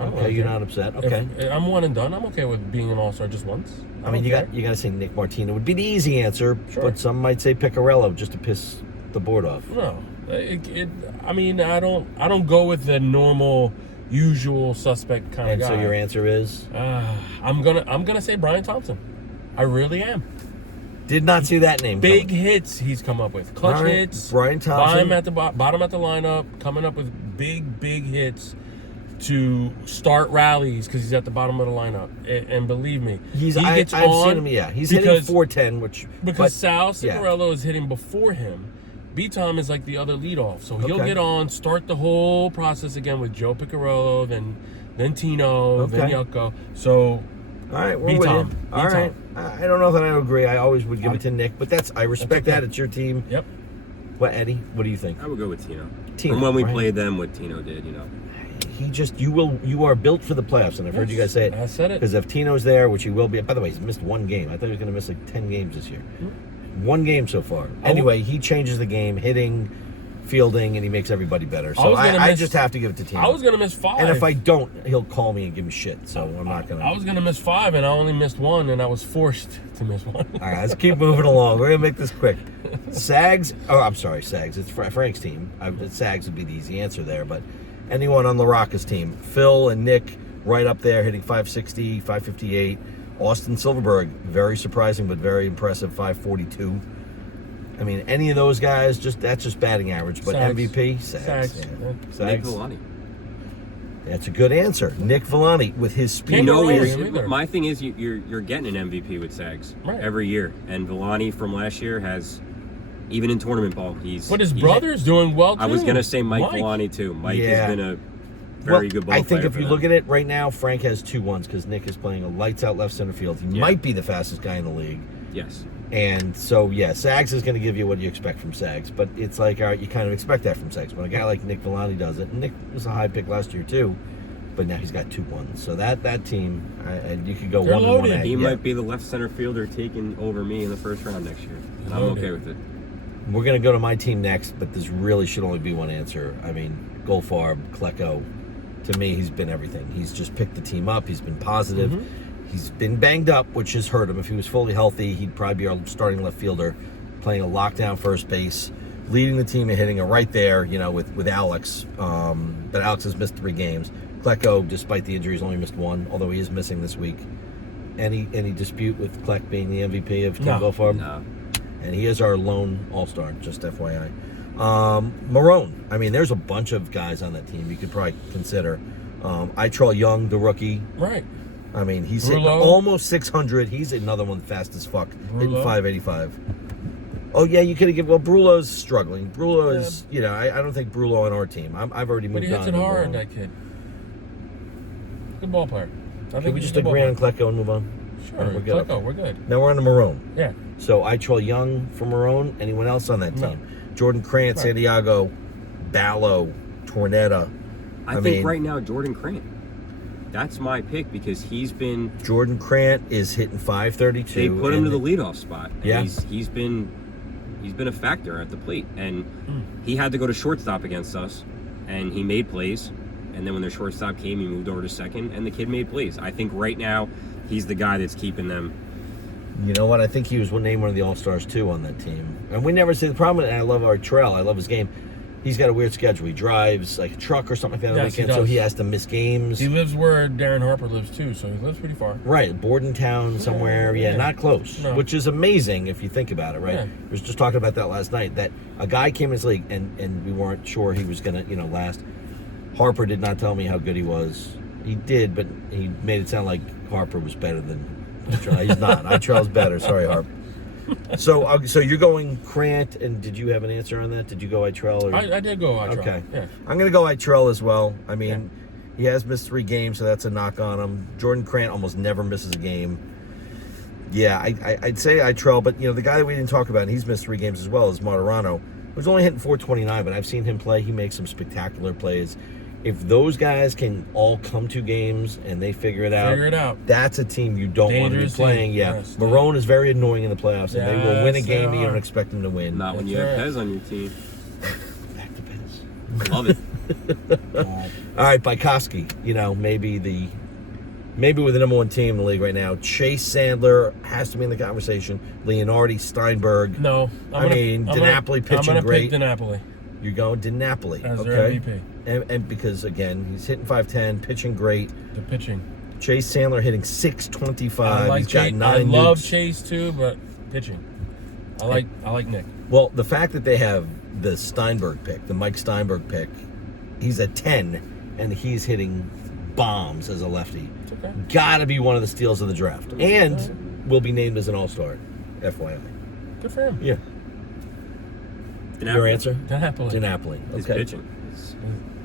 Okay, you're not upset. Okay. If I'm one and done. I'm okay with being an all-star just once. I mean, you got to say Nick Martino would be the easy answer, Sure. but some might say Picarello just to piss the board off. No. I mean, I don't go with the normal, usual suspect kind And of guy. so your answer is? I'm gonna say Brian Thompson. I really am. Did not see that name. Big coming. hits he's come up with. Clutch All right, hits. Brian Thompson. Bottom at the lineup, coming up with big hits to start rallies because he's at the bottom of the lineup. And believe me, I've gets seen on him. Yeah, he's hitting 410, because Sal yeah. Cicarello is hitting before him. B-Tom is like the other leadoff, so he'll Okay. get on, start the whole process again with Joe Picarello, then Tino, then Okay. Yucko. So All right, we're with B-Tom. you. All right. I don't know that I agree. I always would give it to Nick, but I respect okay. that. It's your team. Yep. What, Eddie? What do you think? I would go with Tino. Tino, From when we right. played them, what Tino did, You are built for the playoffs, and I've heard you guys say it. I said it. Because if Tino's there, which he will be, by the way, he's missed one game. I thought he was going to miss like 10 games this year. One game so far. Anyway, he changes the game, hitting, fielding, and he makes everybody better. So I just have to give it to Tino. I was gonna miss 5. And if I don't, he'll call me and give me shit. So I'm not going to. I was gonna miss 5, and I only missed 1, and I was forced to miss 1. All right, let's keep moving along. We're going to make this quick. Sags. Oh, I'm sorry, Sags. It's Frank's team. Sags would be the easy answer there, but anyone on LaRocca's team. Phil and Nick right up there hitting 560, 558. Austin Silverberg, very surprising but very impressive, 542. I mean, any of those guys, that's just batting average. But Sags. MVP, Sags. Sags. Yeah. Nick Sags. Villani. That's a good answer. Nick Villani with his speed. Can't go wrong with you're, him either. my thing is you're getting an MVP with Sags Right. every year, and Villani from last year has, even in tournament ball, But his brother's doing well too. I was gonna say Mike Villani too. Mike Yeah. has been a very good ball I think player if for you them. look at it right now, Frank has 2-1s because Nick is playing a lights out left center field. He Yeah. might be the fastest guy in the league. Yes. And so, yeah, Sags is going to give you what you expect from Sags. But it's like, all right, you kind of expect that from Sags. When a guy like Nick Villani does it, and Nick was a high pick last year too, but now he's got 2-1s. So that team, and you could go They're 1-1. loaded. He Yeah. might be the left center fielder taking over me in the first round next year, and I'm okay with it. We're going to go to my team next, but this really should only be one answer. I mean, Goldfarb, Klecko, to me, he's been everything. He's just picked the team up. He's been positive. He's been banged up, which has hurt him. If he was fully healthy, he'd probably be our starting left fielder, playing a lockdown first base, leading the team and hitting it right there, with Alex. But Alex has missed 3 games. Klecko, despite the injuries, only missed 1, although he is missing this week. Any dispute with Kleck being the MVP of Team Goldfarb? No. And he is our lone all-star, just FYI. Marone. I mean, there's a bunch of guys on that team you could probably consider. Itrell Young, the rookie. Right. I mean, he's hitting almost 600. He's another one fast as fuck, hitting 585. Oh, yeah, you could have given... Well, Brulo's struggling. Brulo is... I don't think Brulo on our team. I've already moved on. But he hits it hard, that kid. Good ball player. Can we just agree on Klecko and move on? Sure, we're good. Klecko, we're good. Now we're on to Marone. Yeah. So Itrell Young for Marone. Anyone else on that team? No. Jordan Krant, Santiago, Ballo, Tornetta. I think right now Jordan Krant. That's my pick because he's been... Jordan Krant is hitting 532. They put him to the leadoff spot. And Yeah. He's been a factor at the plate. And he had to go to shortstop against us. And he made plays. And then when their shortstop came, he moved over to second. And the kid made plays. I think right now he's the guy that's keeping them. You know what? I think he was named one of the All-Stars, too, on that team. And we never see the problem. And I love Artrell. I love his game. He's got a weird schedule. He drives like a truck or something like that on the weekend, so he has to miss games. He lives where Darren Harper lives, too, so he lives pretty far. Right. Bordentown somewhere. Yeah, not close. No. Which is amazing if you think about it, right? Yeah. We was just talking about that last night, that a guy came in this league and we weren't sure he was going to, last. Harper did not tell me how good he was. He did, but he made it sound like Harper was better than Itrell. He's not. Itrell's better. Sorry, Harp. So you're going Krant, and did you have an answer on that? Did you go Itrell? Or? I did go Itrell. Okay. Yeah. I'm going to go Itrell as well. I mean, he has missed 3 games, so that's a knock on him. Jordan Krant almost never misses a game. Yeah, I'd say Itrell, but, the guy that we didn't talk about, and he's missed 3 games as well, is Martirano, who's only hitting 429, but I've seen him play. He makes some spectacular plays. If those guys can all come to games and they figure it out, that's a team you don't want to be playing. Yeah, yes, Marone is very annoying in the playoffs, and they will win a game that you don't expect them to win. Not when you have Pez on your team. Back to Pez. Love it. All right, Bykowski. Maybe we're the number 1 team in the league right now. Chase Sandler has to be in the conversation. Leonardi, Steinberg. No, DiNapoli pitching great. I'm gonna pick DiNapoli. You're going DiNapoli. As their MVP. And because, again, he's hitting 510, pitching great. The pitching. Chase Sandler hitting 625. He's got 9 I love nukes. Chase, too, but pitching. I like Nick. Well, the fact that they have the Steinberg pick, the Mike Steinberg pick, he's at 10, and he's hitting bombs as a lefty. It's okay. Gotta be one of the steals of the draft. And will be named as an all-star, FYI. Good for him. Yeah. DiNapoli. Your answer? DiNapoli. Okay. His pitching.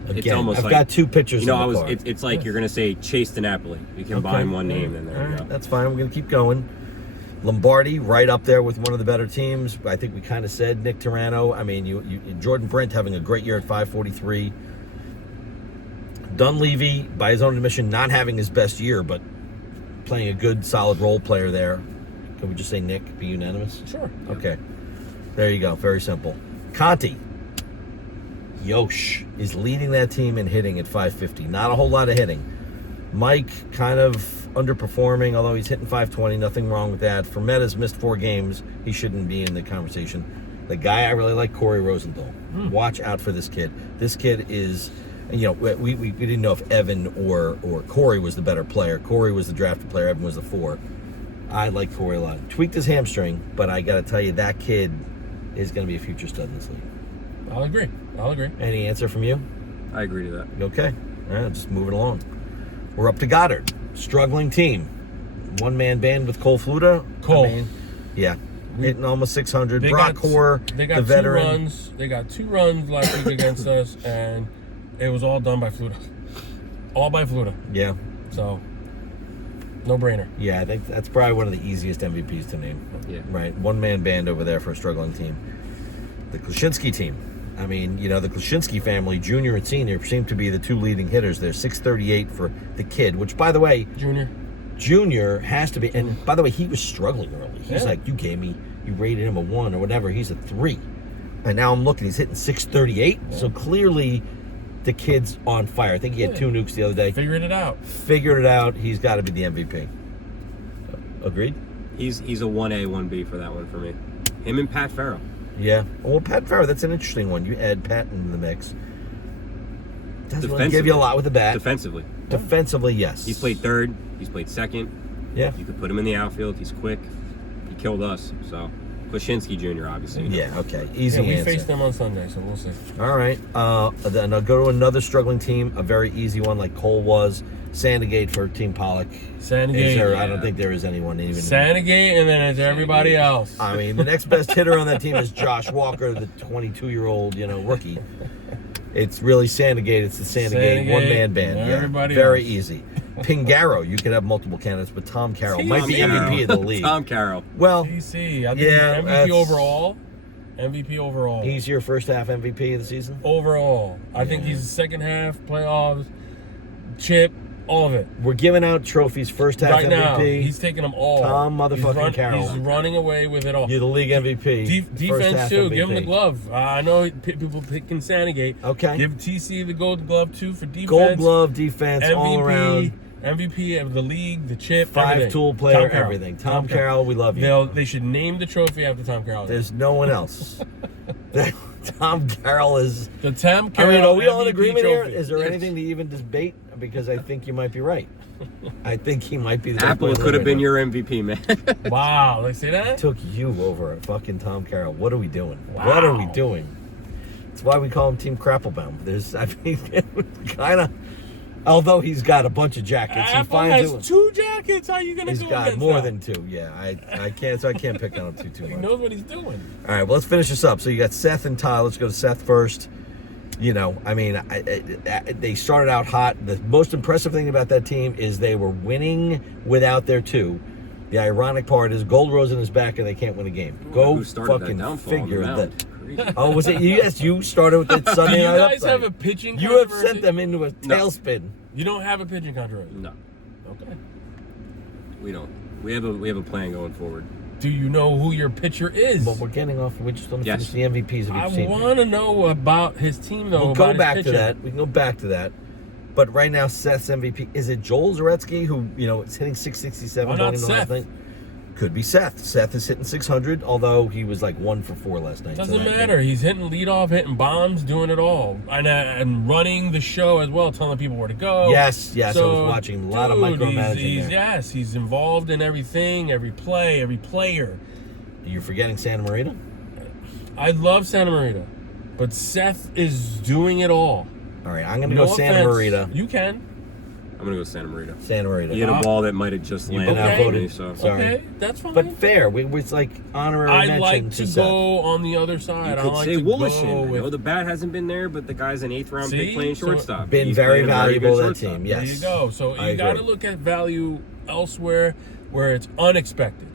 Again, It's almost I've like, got 2 pitchers in the car. It's like you're going to say Chase DiNapoli. You combine one name, and there you go. That's fine. We're going to keep going. Lombardi, right up there with one of the better teams. I think we kind of said Nick Tirano. I mean, Jordan Brent having a great year at 543. Dunleavy, by his own admission, not having his best year, but playing a good, solid role player there. Can we just say Nick, be unanimous? Sure. Okay. There you go. Very simple. Conti. Yosh is leading that team in hitting at 550. Not a whole lot of hitting. Mike kind of underperforming, although he's hitting 520. Nothing wrong with that. Fermetta's missed 4 games. He shouldn't be in the conversation. The guy I really like, Corey Rosenthal. Watch out for this kid. This kid is, we didn't know if Evan or Corey was the better player. Corey was the drafted player. Evan was the 4. I like Corey a lot. Tweaked his hamstring, but I got to tell you, that kid is going to be a future stud in this league. I'll agree. Any answer from you? I agree to that. Okay. All right, just moving along. We're up to Goddard. Struggling team. 1-man band with Cole Fluta. Cole. Hitting almost 600. Brock Hoare, the veteran. They got 2 runs last week against us, and it was all done by Fluta. All by Fluta. Yeah. So, no brainer. Yeah, I think that's probably one of the easiest MVPs to name. Yeah. Right. 1-man band over there for a struggling team. The Klaczynski team. I mean, the Klaczynski family, junior and senior, seem to be the 2 leading hitters. They're 638 for the kid, which, by the way, Junior has to be. And by the way, he was struggling early. He's like, you rated him a 1 or whatever. He's a 3. And now I'm looking, he's hitting 638. So clearly the kid's on fire. I think he had 2 nukes the other day. Figured it out. He's got to be the MVP. Agreed? He's a 1A, 1B for that one for me. Him and Pat Farrell. Yeah. Well, Pat Farrell, that's an interesting one. You add Pat into the mix. Doesn't really give you a lot with the bat. Defensively, yes. He's played third. He's played second. Yeah. You could put him in the outfield. He's quick. He killed us. So, Kwashinsky Jr., obviously. Yeah, okay. Easy we answer. face them on Sunday, so we'll see. All right. Then I'll go to another struggling team, a very easy one like Cole was. Sandegate for Team Pollock. Sandegate. I don't think there is anyone even. Sandegate, and then it's everybody else. I mean, the next best hitter on that team is Josh Walker, the 22-year-old, rookie. It's really Sandegate. It's the Sandegate one-man band. Everybody very else. Easy. Pingaro, you could have multiple candidates, but Tom Carroll might be MVP of the league. Tom Carroll. Well, TC, I think MVP overall. MVP overall. He's your first half MVP of the season? Overall. I think he's the second half, playoffs, chip, all of it. We're giving out trophies first half right MVP. Now, he's taking them all. Tom motherfucking Carroll. He's running away with it all. You're the league MVP. Defense too. Give him the glove. I know people picking Sandegate. Okay. Give TC the gold glove too for defense. Gold glove, defense, MVP, all around. MVP of the league, the chip, Five-tool player, everything. Tom Carroll, we love you. They should name the trophy after Tom Carroll. There's no one else. Tom Carroll is... The Tom Carroll I mean, are we all in MVP agreement here? trophy. Is there anything to even debate? Because I think you might be right. I think he might be the Apple could have been your MVP, man. Wow, they say that? Took you over fucking Tom Carroll. What are we doing? Wow. What are we doing? That's why we call him Team Crapplebaum. Kind of... Although he's got a bunch of jackets. Apple has 2 jackets. How are you going to go against He's got more that? than 2, yeah. I can't pick on him too He much. knows what he's doing. All right, well, let's finish this up. So you got Seth and Ty. Let's go to Seth first. They started out hot. The most impressive thing about that team is they were winning without their 2. The ironic part is Gold Rosen is back and they can't win a game. Go fucking figure that. Oh, was it? Yes, you started with the Sunday night upside. You guys have a pitching You have controversy? sent them into a tailspin. You don't have a pitching controversy? No. Okay. We don't. We have a plan going forward. Do you know who your pitcher is? Well, we're getting off. We're just going to finish the MVPs of each team. I want to know about his team, though. We'll go back to that. We can go back to that. But right now, Seth's MVP. Is it Joel Zaretsky, who, is hitting 667 Why going not into Seth? last night? Could be Seth. Seth is hitting 600, although he was like 1 for 4 last night. Doesn't matter. He's hitting leadoff, hitting bombs, doing it all. And running the show as well, telling people where to go. Yes. So, I was watching a lot of micromanaging there. Yes, he's involved in everything, every play, every player. You're forgetting Santa Marita? I love Santa Marita, but Seth is doing it all. All right, I'm going to go Santa Marita. You can. I'm going to go Santa Marita. Santa Marita. He hit a ball that might have just landed. outvoted. So. Sorry. Okay, that's fine. But fair. It's like honorary mention I like to Seth. go on the other side. You could I like say to Woolishin. go with... The bat hasn't been there, but the guy's an 8th round pick playing shortstop. Been He's very playing a valuable good to that shortstop. team. Yes. There you go. So I you got to agree. look at value elsewhere where it's unexpected.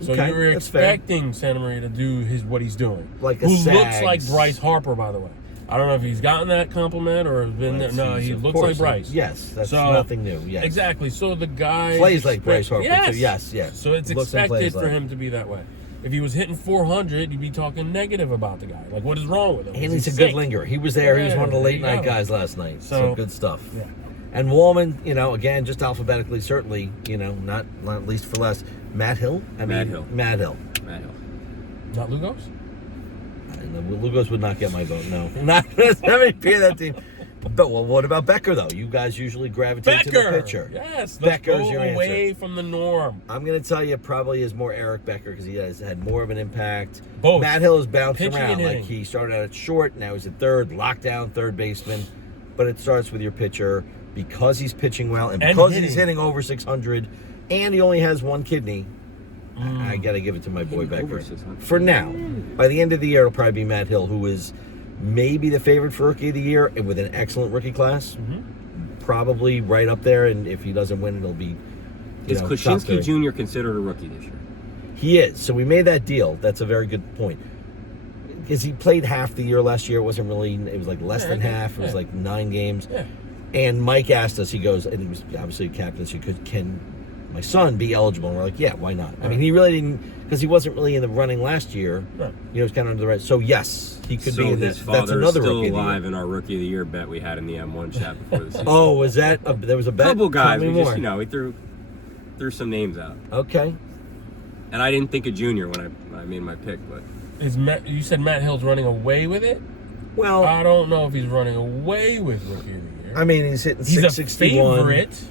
So Okay, you're that's fair. expecting Santa Maria to do what he's doing. Like a who looks Sags. like Bryce Harper, by the way. I don't know if he's gotten that compliment or has been there. No, he Of looks course. like Bryce. Yes, that's So- nothing new. Yes. Exactly. So the guy Plays like Bryce Harper, yes. too. Yes. So it's Looks and expected plays for like. him to be that way. If he was hitting 400, you'd be talking negative about the guy. Like, what is wrong with him? And Is he's he a sick? good lingerer. He was there. He was Yeah, one of the there late you night go. guys last night. So So- good stuff. Yeah. And Wallman, again, just alphabetically, certainly, not least for less. Matt Hill? Matt Hill. Matt Hill. Not Lugos? And Lugos would not get my vote, no. Not MVP of that team. But, what about Becker, though? You guys usually gravitate to the pitcher. Yes. Becker's let's go your away answer. from the norm. I'm going to tell you probably is more Eric Becker because he has had more of an impact. Both. Matt Hill has bounced Pitching around. and Like hitting. he started out at short, now he's at third, lockdown, third baseman. But it starts with your pitcher because he's pitching well and because he's hitting over 600 and he only has one kidney. I got to give it to my boy Becker. For now. By the end of the year, it'll probably be Matt Hill, who is maybe the favorite for Rookie of the Year and with an excellent rookie class. Probably right up there, and if he doesn't win, it'll be Is top Kwashinsky 3. Jr. considered a rookie this year? He is. So we made that deal. That's a very good point. Because he played half the year last year. It wasn't really, it was like less than half. It was like 9 games. Yeah. And Mike asked us, he goes, and he was obviously captain, so can my son be eligible? And we're like, yeah, why not? I mean, he really didn't, because he wasn't really in the running last year. Right. He was kind of under the right. So yes, he could So be in his this. father That's another is still rookie of the alive year. in our rookie of the year bet we had in the M1 chat before the season. Oh, was that? There was a bet. Couple guys, Tell me we just more. we threw some names out, Okay. and I didn't think of Junior when I made my pick, but You said Matt Hill's running away with it? Well, I don't know if he's running away with rookie of the year. I mean, he's hitting He's a 661 favorite.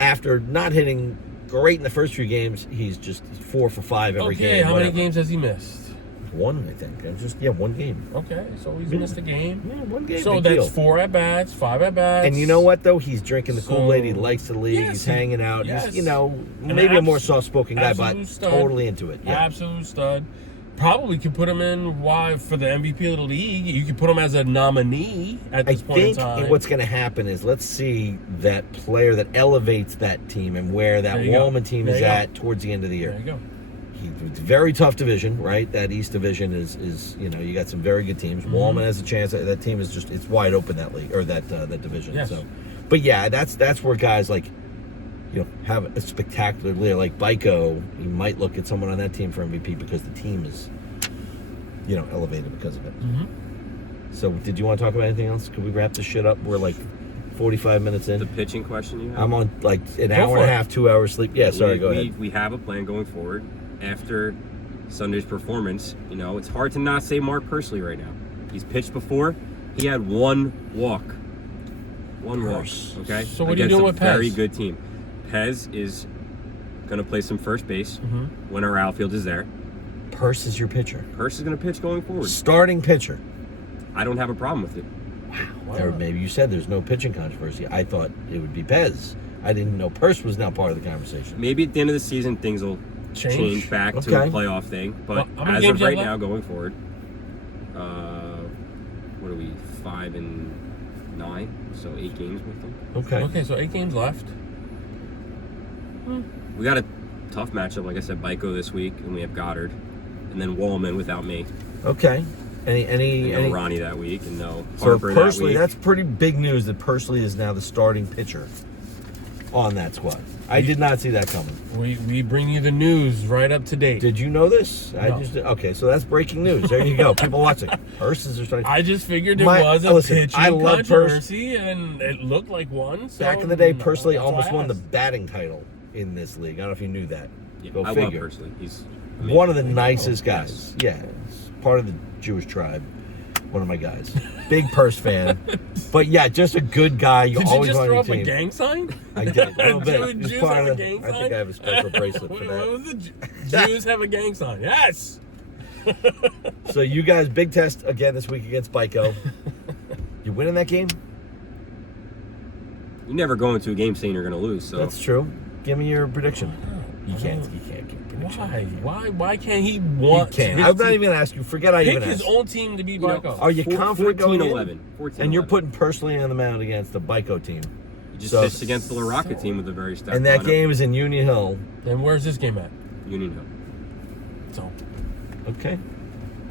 after not hitting great in the first few games. He's just 4 for 5 every game. Okay, how many whatever. games has he missed? One, I think. One game. Okay, so he's missed a game. Yeah, one game. So big that's deal. 4 at-bats, 5 at-bats. And you know what, though? He's drinking the So- Kool-Aid. He likes the league. Yes, He's hanging out. yes. He's, you know, An maybe a more abs- soft-spoken guy, but absolute stud. totally into it. Yeah. Absolute stud. Probably could put him in for the MVP of the league. You could put him as a nominee at I this point in think time. what's going to happen is let's see that player that elevates that team and where that There you go. Wallman team There is you go. at towards the end of the year. There you go. It's a very tough division, right? That East division is you got some very good teams. Mm-hmm. Wallman has a chance. That team is it's wide open, that league or that division. Yes. So, but yeah, that's where guys like have a spectacular leader like Baiko. You might look at someone on that team for MVP because the team is elevated because of it. Mm-hmm. So, did you want to talk about anything else? Could we wrap this shit up? We're like 45 minutes in. the pitching question you have. I'm on like an Go hour for and a it. half, 2 hours sleep. Yeah, sorry, go ahead. We have a plan going forward after Sunday's performance. It's hard to not say Mark Pursley right now. He's pitched before. He had one walk. One walk. Okay. So what are you Against doing a with Pez? very good team. Pez is going to play some first base Mm-hmm. when our outfield is there. Purse is your pitcher. Purse is going to pitch going forward. Starting pitcher. I don't have a problem with it. Or maybe you said there's no pitching controversy. I thought it would be Pez. I didn't know Purse was now part of the conversation. Maybe at the end of the season things will change back to a Okay. playoff thing. But Well, how many as games of you have right now, left? going forward, what are we? 5-9, so 8 games with them. Okay. Okay, so 8 games left. We got a tough matchup, like I said, Baiko this week, and we have Goddard, and then Wallman without me. Okay. And Any no Ronnie that week, and no so Harper that Pursley, week. that's pretty big news that Pursley is now the starting pitcher on that squad. I did not see that coming. We bring you the news right up to date. Did you know this? No. Okay, so that's breaking news. There you go. People watching. Purses are starting. I just figured there My- was a listen, pitching I love controversy, and it looked like one. So Back in the day, no, Pursley that's why almost I won the asked. batting title in this league. I don't know if you knew that. Yeah, Go I figure. love Pursley. He's One of the amazing. nicest guys. Yeah, he's part of the Jewish tribe. One of my guys. Big Purse fan. But yeah, just a good guy. You Did you always just on throw your up a team. gang sign? I did a little bit. Jews It's part have a of gang I sign? think I have a special bracelet for What that. was it? Jews have a gang sign. Yes. So you guys, big test again this week against Baiko. You winning that game? You never go into a game saying you're going to lose. So That's true. Give me your prediction. You can't give a prediction. Why can't he You want? can't. I'm not even going to ask you. Forget I pick even his asked. own team to beat Baiko. Are you confident going in? 14-11. 14-11. And you're putting Pursley on the mound against the Baiko team. You just so- pitched against the La Rocca team with a very stacked And that lineup. game is in Union Hill. And where's this game at? Union Hill. So Okay.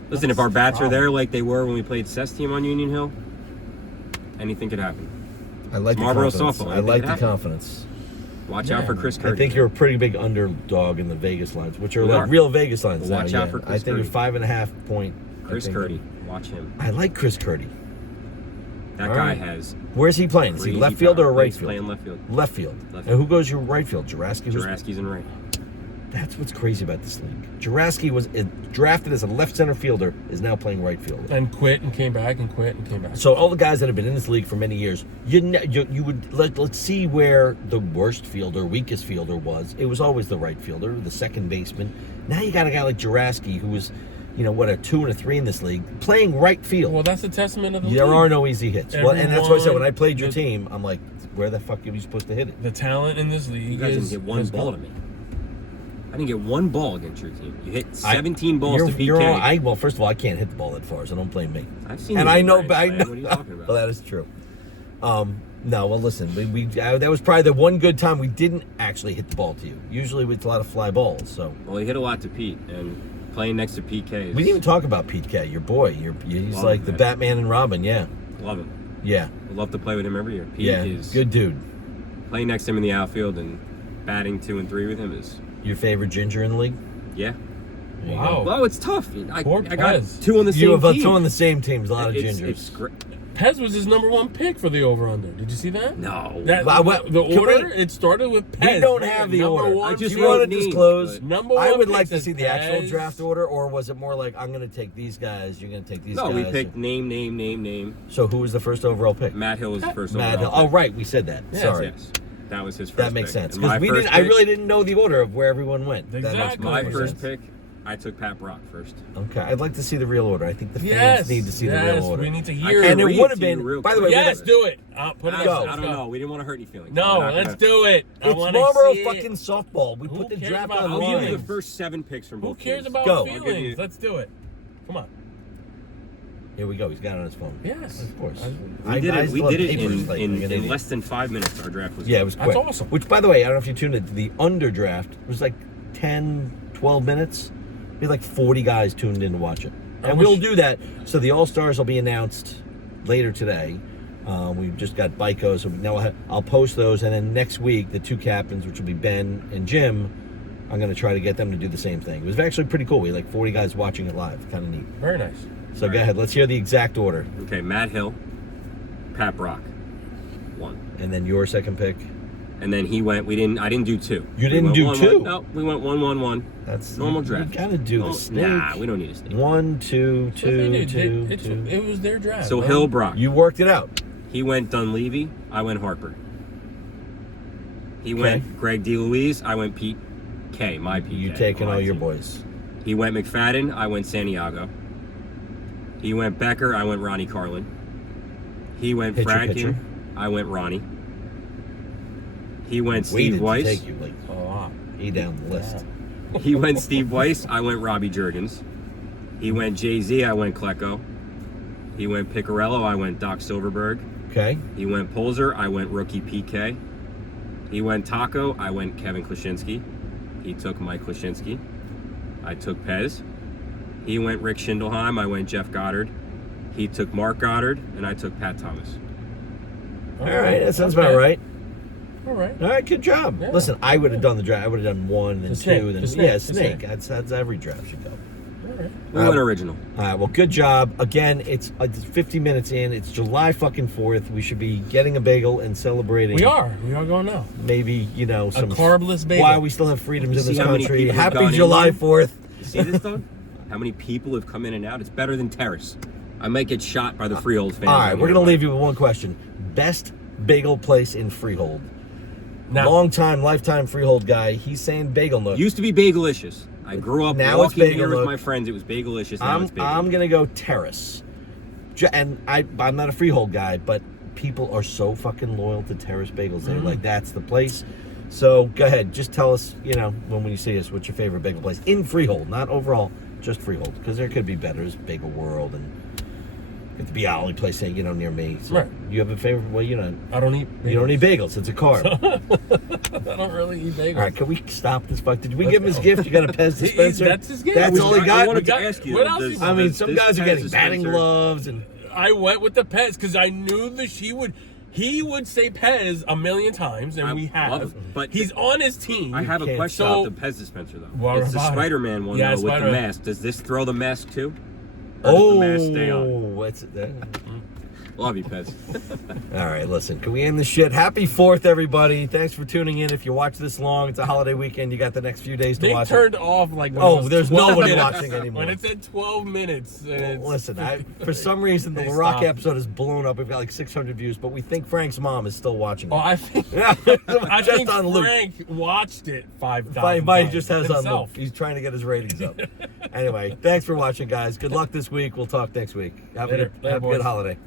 Listen, if our bats are there like they were when we played Cess team on Union Hill, anything could happen. I like the Marlboro confidence. softball. I like the Anything confidence. Watch out for Chris I Curdy. think you're a pretty big underdog in the Vegas lines, which are We like are. real Vegas lines. Well, watch now, out yeah. for Chris I think Curdy. you're 5.5 point. Chris I think. Curdy. Watch him. I like Chris Curdy. That All guy right. has Where's he playing? Is he crazy left field power. or right He's field? playing left field. Left field. Left And who goes your right field? Juraski? Who's- Juraski's in right. That's what's crazy about this league. Juraski was drafted as a left center fielder, is now playing right field. and quit and came back and quit and came back. So all the guys that have been in this league for many years, you would let's see where the worst fielder, weakest fielder was. It was always the right fielder, the second baseman. Now you got a guy like Juraski who was, a 2 and a 3 in this league, playing right field. Well, that's a testament of the There league. are no easy hits. Well, and that's why I said when I played your The- team, I'm like, where the fuck are you supposed to hit it? The talent in this league You guys is didn't get one has ball gone. to me. I didn't get one ball against your team. You hit 17 balls to PK. Well, first of all, I can't hit the ball that far, so don't blame me. I've seen And you I hit know, Ryan but I Slam. know. What are you talking about? Well, that is true. No, well, listen, that was probably the one good time we didn't actually hit the ball to you. Usually it's a lot of fly balls. So Well, he hit a lot to Pete, and playing next to PK is... we didn't even talk about Pete K, your boy. He's Love like him, the man. Batman and Robin. Yeah, Love him. yeah, Would love to play with him every year. Pete yeah. is Good dude. playing next to him in the outfield and batting 2 and 3 with him is Your favorite ginger in the league? yeah. There you Wow. Well, it's tough. I Poor got Pez. 2 on the same You have team. 2 on the same teams. A lot of It's gingers. great. Pez was his #1 pick for the over/under. Did you see that? No. That, Well, the can order, we- it started with Pez. We don't have the Number order. one I just Do you want to wrote names, disclose? but- Number one I would pick like to says see the actual Pez. draft order, or was it more like I'm going to take these guys, you're going to take these No, guys? we picked name. So who was the first overall pick? Matt Hill was the first Matt Hill. overall Oh, pick. right, we said that. Yes, Sorry. Yes. That was his first That makes pick. sense And my because we first didn't. I pick- really didn't know the order of where everyone went. That makes Exactly. My more first sense. pick, I took Pat Brock first. Okay, I'd like to see the real order. I think the fans Yes. need to see the yes, real order. we need to I hear can and it. it read would have to you been. real By the way, quick. Yes, do it. Put it I up. don't know. We didn't want to hurt any feelings. No, We're not let's gonna- do it. I it's want to Marlboro see fucking it. softball. We Who put the cares draft about on I'll give you line. the first 7 picks from Who both cares teams. about Go. I'll give feelings? you- Let's do it. Come on. Here we go. He's got it on his phone. Yes. Of course. We did it. We still did have it papers, in, like in, an in idiot. less than 5 minutes. Our draft was. Yeah, it was That's quick. awesome. Which, by the way, I don't know if you tuned in. The underdraft was like 10, 12 minutes. We had like 40 guys tuned in to watch it. I And wish- we'll do that. So the All-Stars will be announced later today. We've just got Bicos. So now I'll post those. And then next week, the 2 captains, which will be Ben and Jim, I'm going to try to get them to do the same thing. It was actually pretty cool. We had like 40 guys watching it live. Kind of neat. Very nice. So go ahead. Let's hear the exact order. Okay, Matt Hill, Pat Brock, 1. And then your second pick. And then he went. I didn't do 2. You We didn't went do 1, 2? 1. No, we went 1-1-1. That's Normal draft. You got to do Oh, the snake. Nah, we don't need a snake. 1, 2, Yes, they 2, did. 2, 2. It was their draft. So man. Hill, Brock. You worked it out. He went Dunleavy. I went Harper. He went Greg DeLuise. I went Pete K. My Pete. You K, taking on my all your team. boys. He went McFadden. I went Santiago. He went Becker. I went Ronnie Carlin. He went Pitcher, pitcher. Fradkin. I went Ronnie. He went Waited Steve to Weiss. take you like Oh, A down the list. He went Steve Weiss. I went Robbie Jurgens. He went Jay-Z. I went Klecko. He went Picarello. I went Doc Silverberg. Okay. He went Polzer. I went rookie PK. He went Taco. I went Kevin Klaschinski. He took Mike Klaschinski. I took Pez. He went Rick Schindelheim. I went Jeff Goddard. He took Mark Goddard, and I took Pat Thomas. All right. That sounds about right. All right. All right. Good job. Yeah. Listen, I would have done the draft. I would have done 1 and 2. snake, Then the snake, yeah, the snake. snake. That's every draft should go. All right. We went original. All right. Well, good job. Again, it's 50 minutes in. It's July fucking 4th. We should be getting a bagel and celebrating. We are going now. Maybe some carbless bagel. While we still have freedoms in See this how many country. people have Happy gone in July here? 4th. You see this, dog? How many people have come in and out? It's better than Terrace. I might get shot by the Freehold fans. All right. We're gonna leave you with one question. Best bagel place in Freehold. Now, Long time, lifetime Freehold guy. He's saying Bagel Nook. Used to be Bagelicious. I grew up Now it's walking Bagel here with Nook. my friends. It was Bagelicious. Now it's Bagel I'm Nook. gonna go Terrace, and I'm not a Freehold guy, but people are so fucking loyal to Terrace Bagels. They're like, that's the place. So go ahead, just tell us, when you see us, what's your favorite bagel place in Freehold, not overall, just Freehold, because there could be better. There's Bagel World and the Bialy place, near me. So Right. You have a favorite? Well, I don't eat. you don't eat bagels. It's a carb. I don't really eat bagels. All right, can we stop this? Did we Let's give him his go. gift? You got a Pez dispenser. That's his gift. That's all he I got. wanted to got- ask you. what else does- is- I mean, does some this guys are Pez getting batting dispenser- gloves and. I went with the Pez because I knew that he would say Pez a million times, and we love have. it, but he's on his team. I have a can't- question so- about the Pez dispenser, though. What It's the about it? Spider-Man one, Yeah, though, with the Spider-Man. mask. Does this throw the mask, too? Or does the mask stay on? What's that? Love you, Pez. All right, listen, can we end this shit? Happy 4th, everybody. Thanks for tuning in. If you watch this long, it's a holiday weekend. You got the next few days to They watch turned off like. When Oh, it was there's 12 nobody minutes. watching anymore. When it said 12 minutes. And it. it's Listen, 50. for some reason, the They Rock stopped. episode has blown up. We've got like 600 views, but we think Frank's mom is still watching it. Oh, I think. Yeah, I just think on loop. Frank watched it 5,000 Mike times just has on himself. loop. He's trying to get his ratings up. Anyway, thanks for watching, guys. Good luck this week. We'll talk next week. Have Later. a good Later, holiday.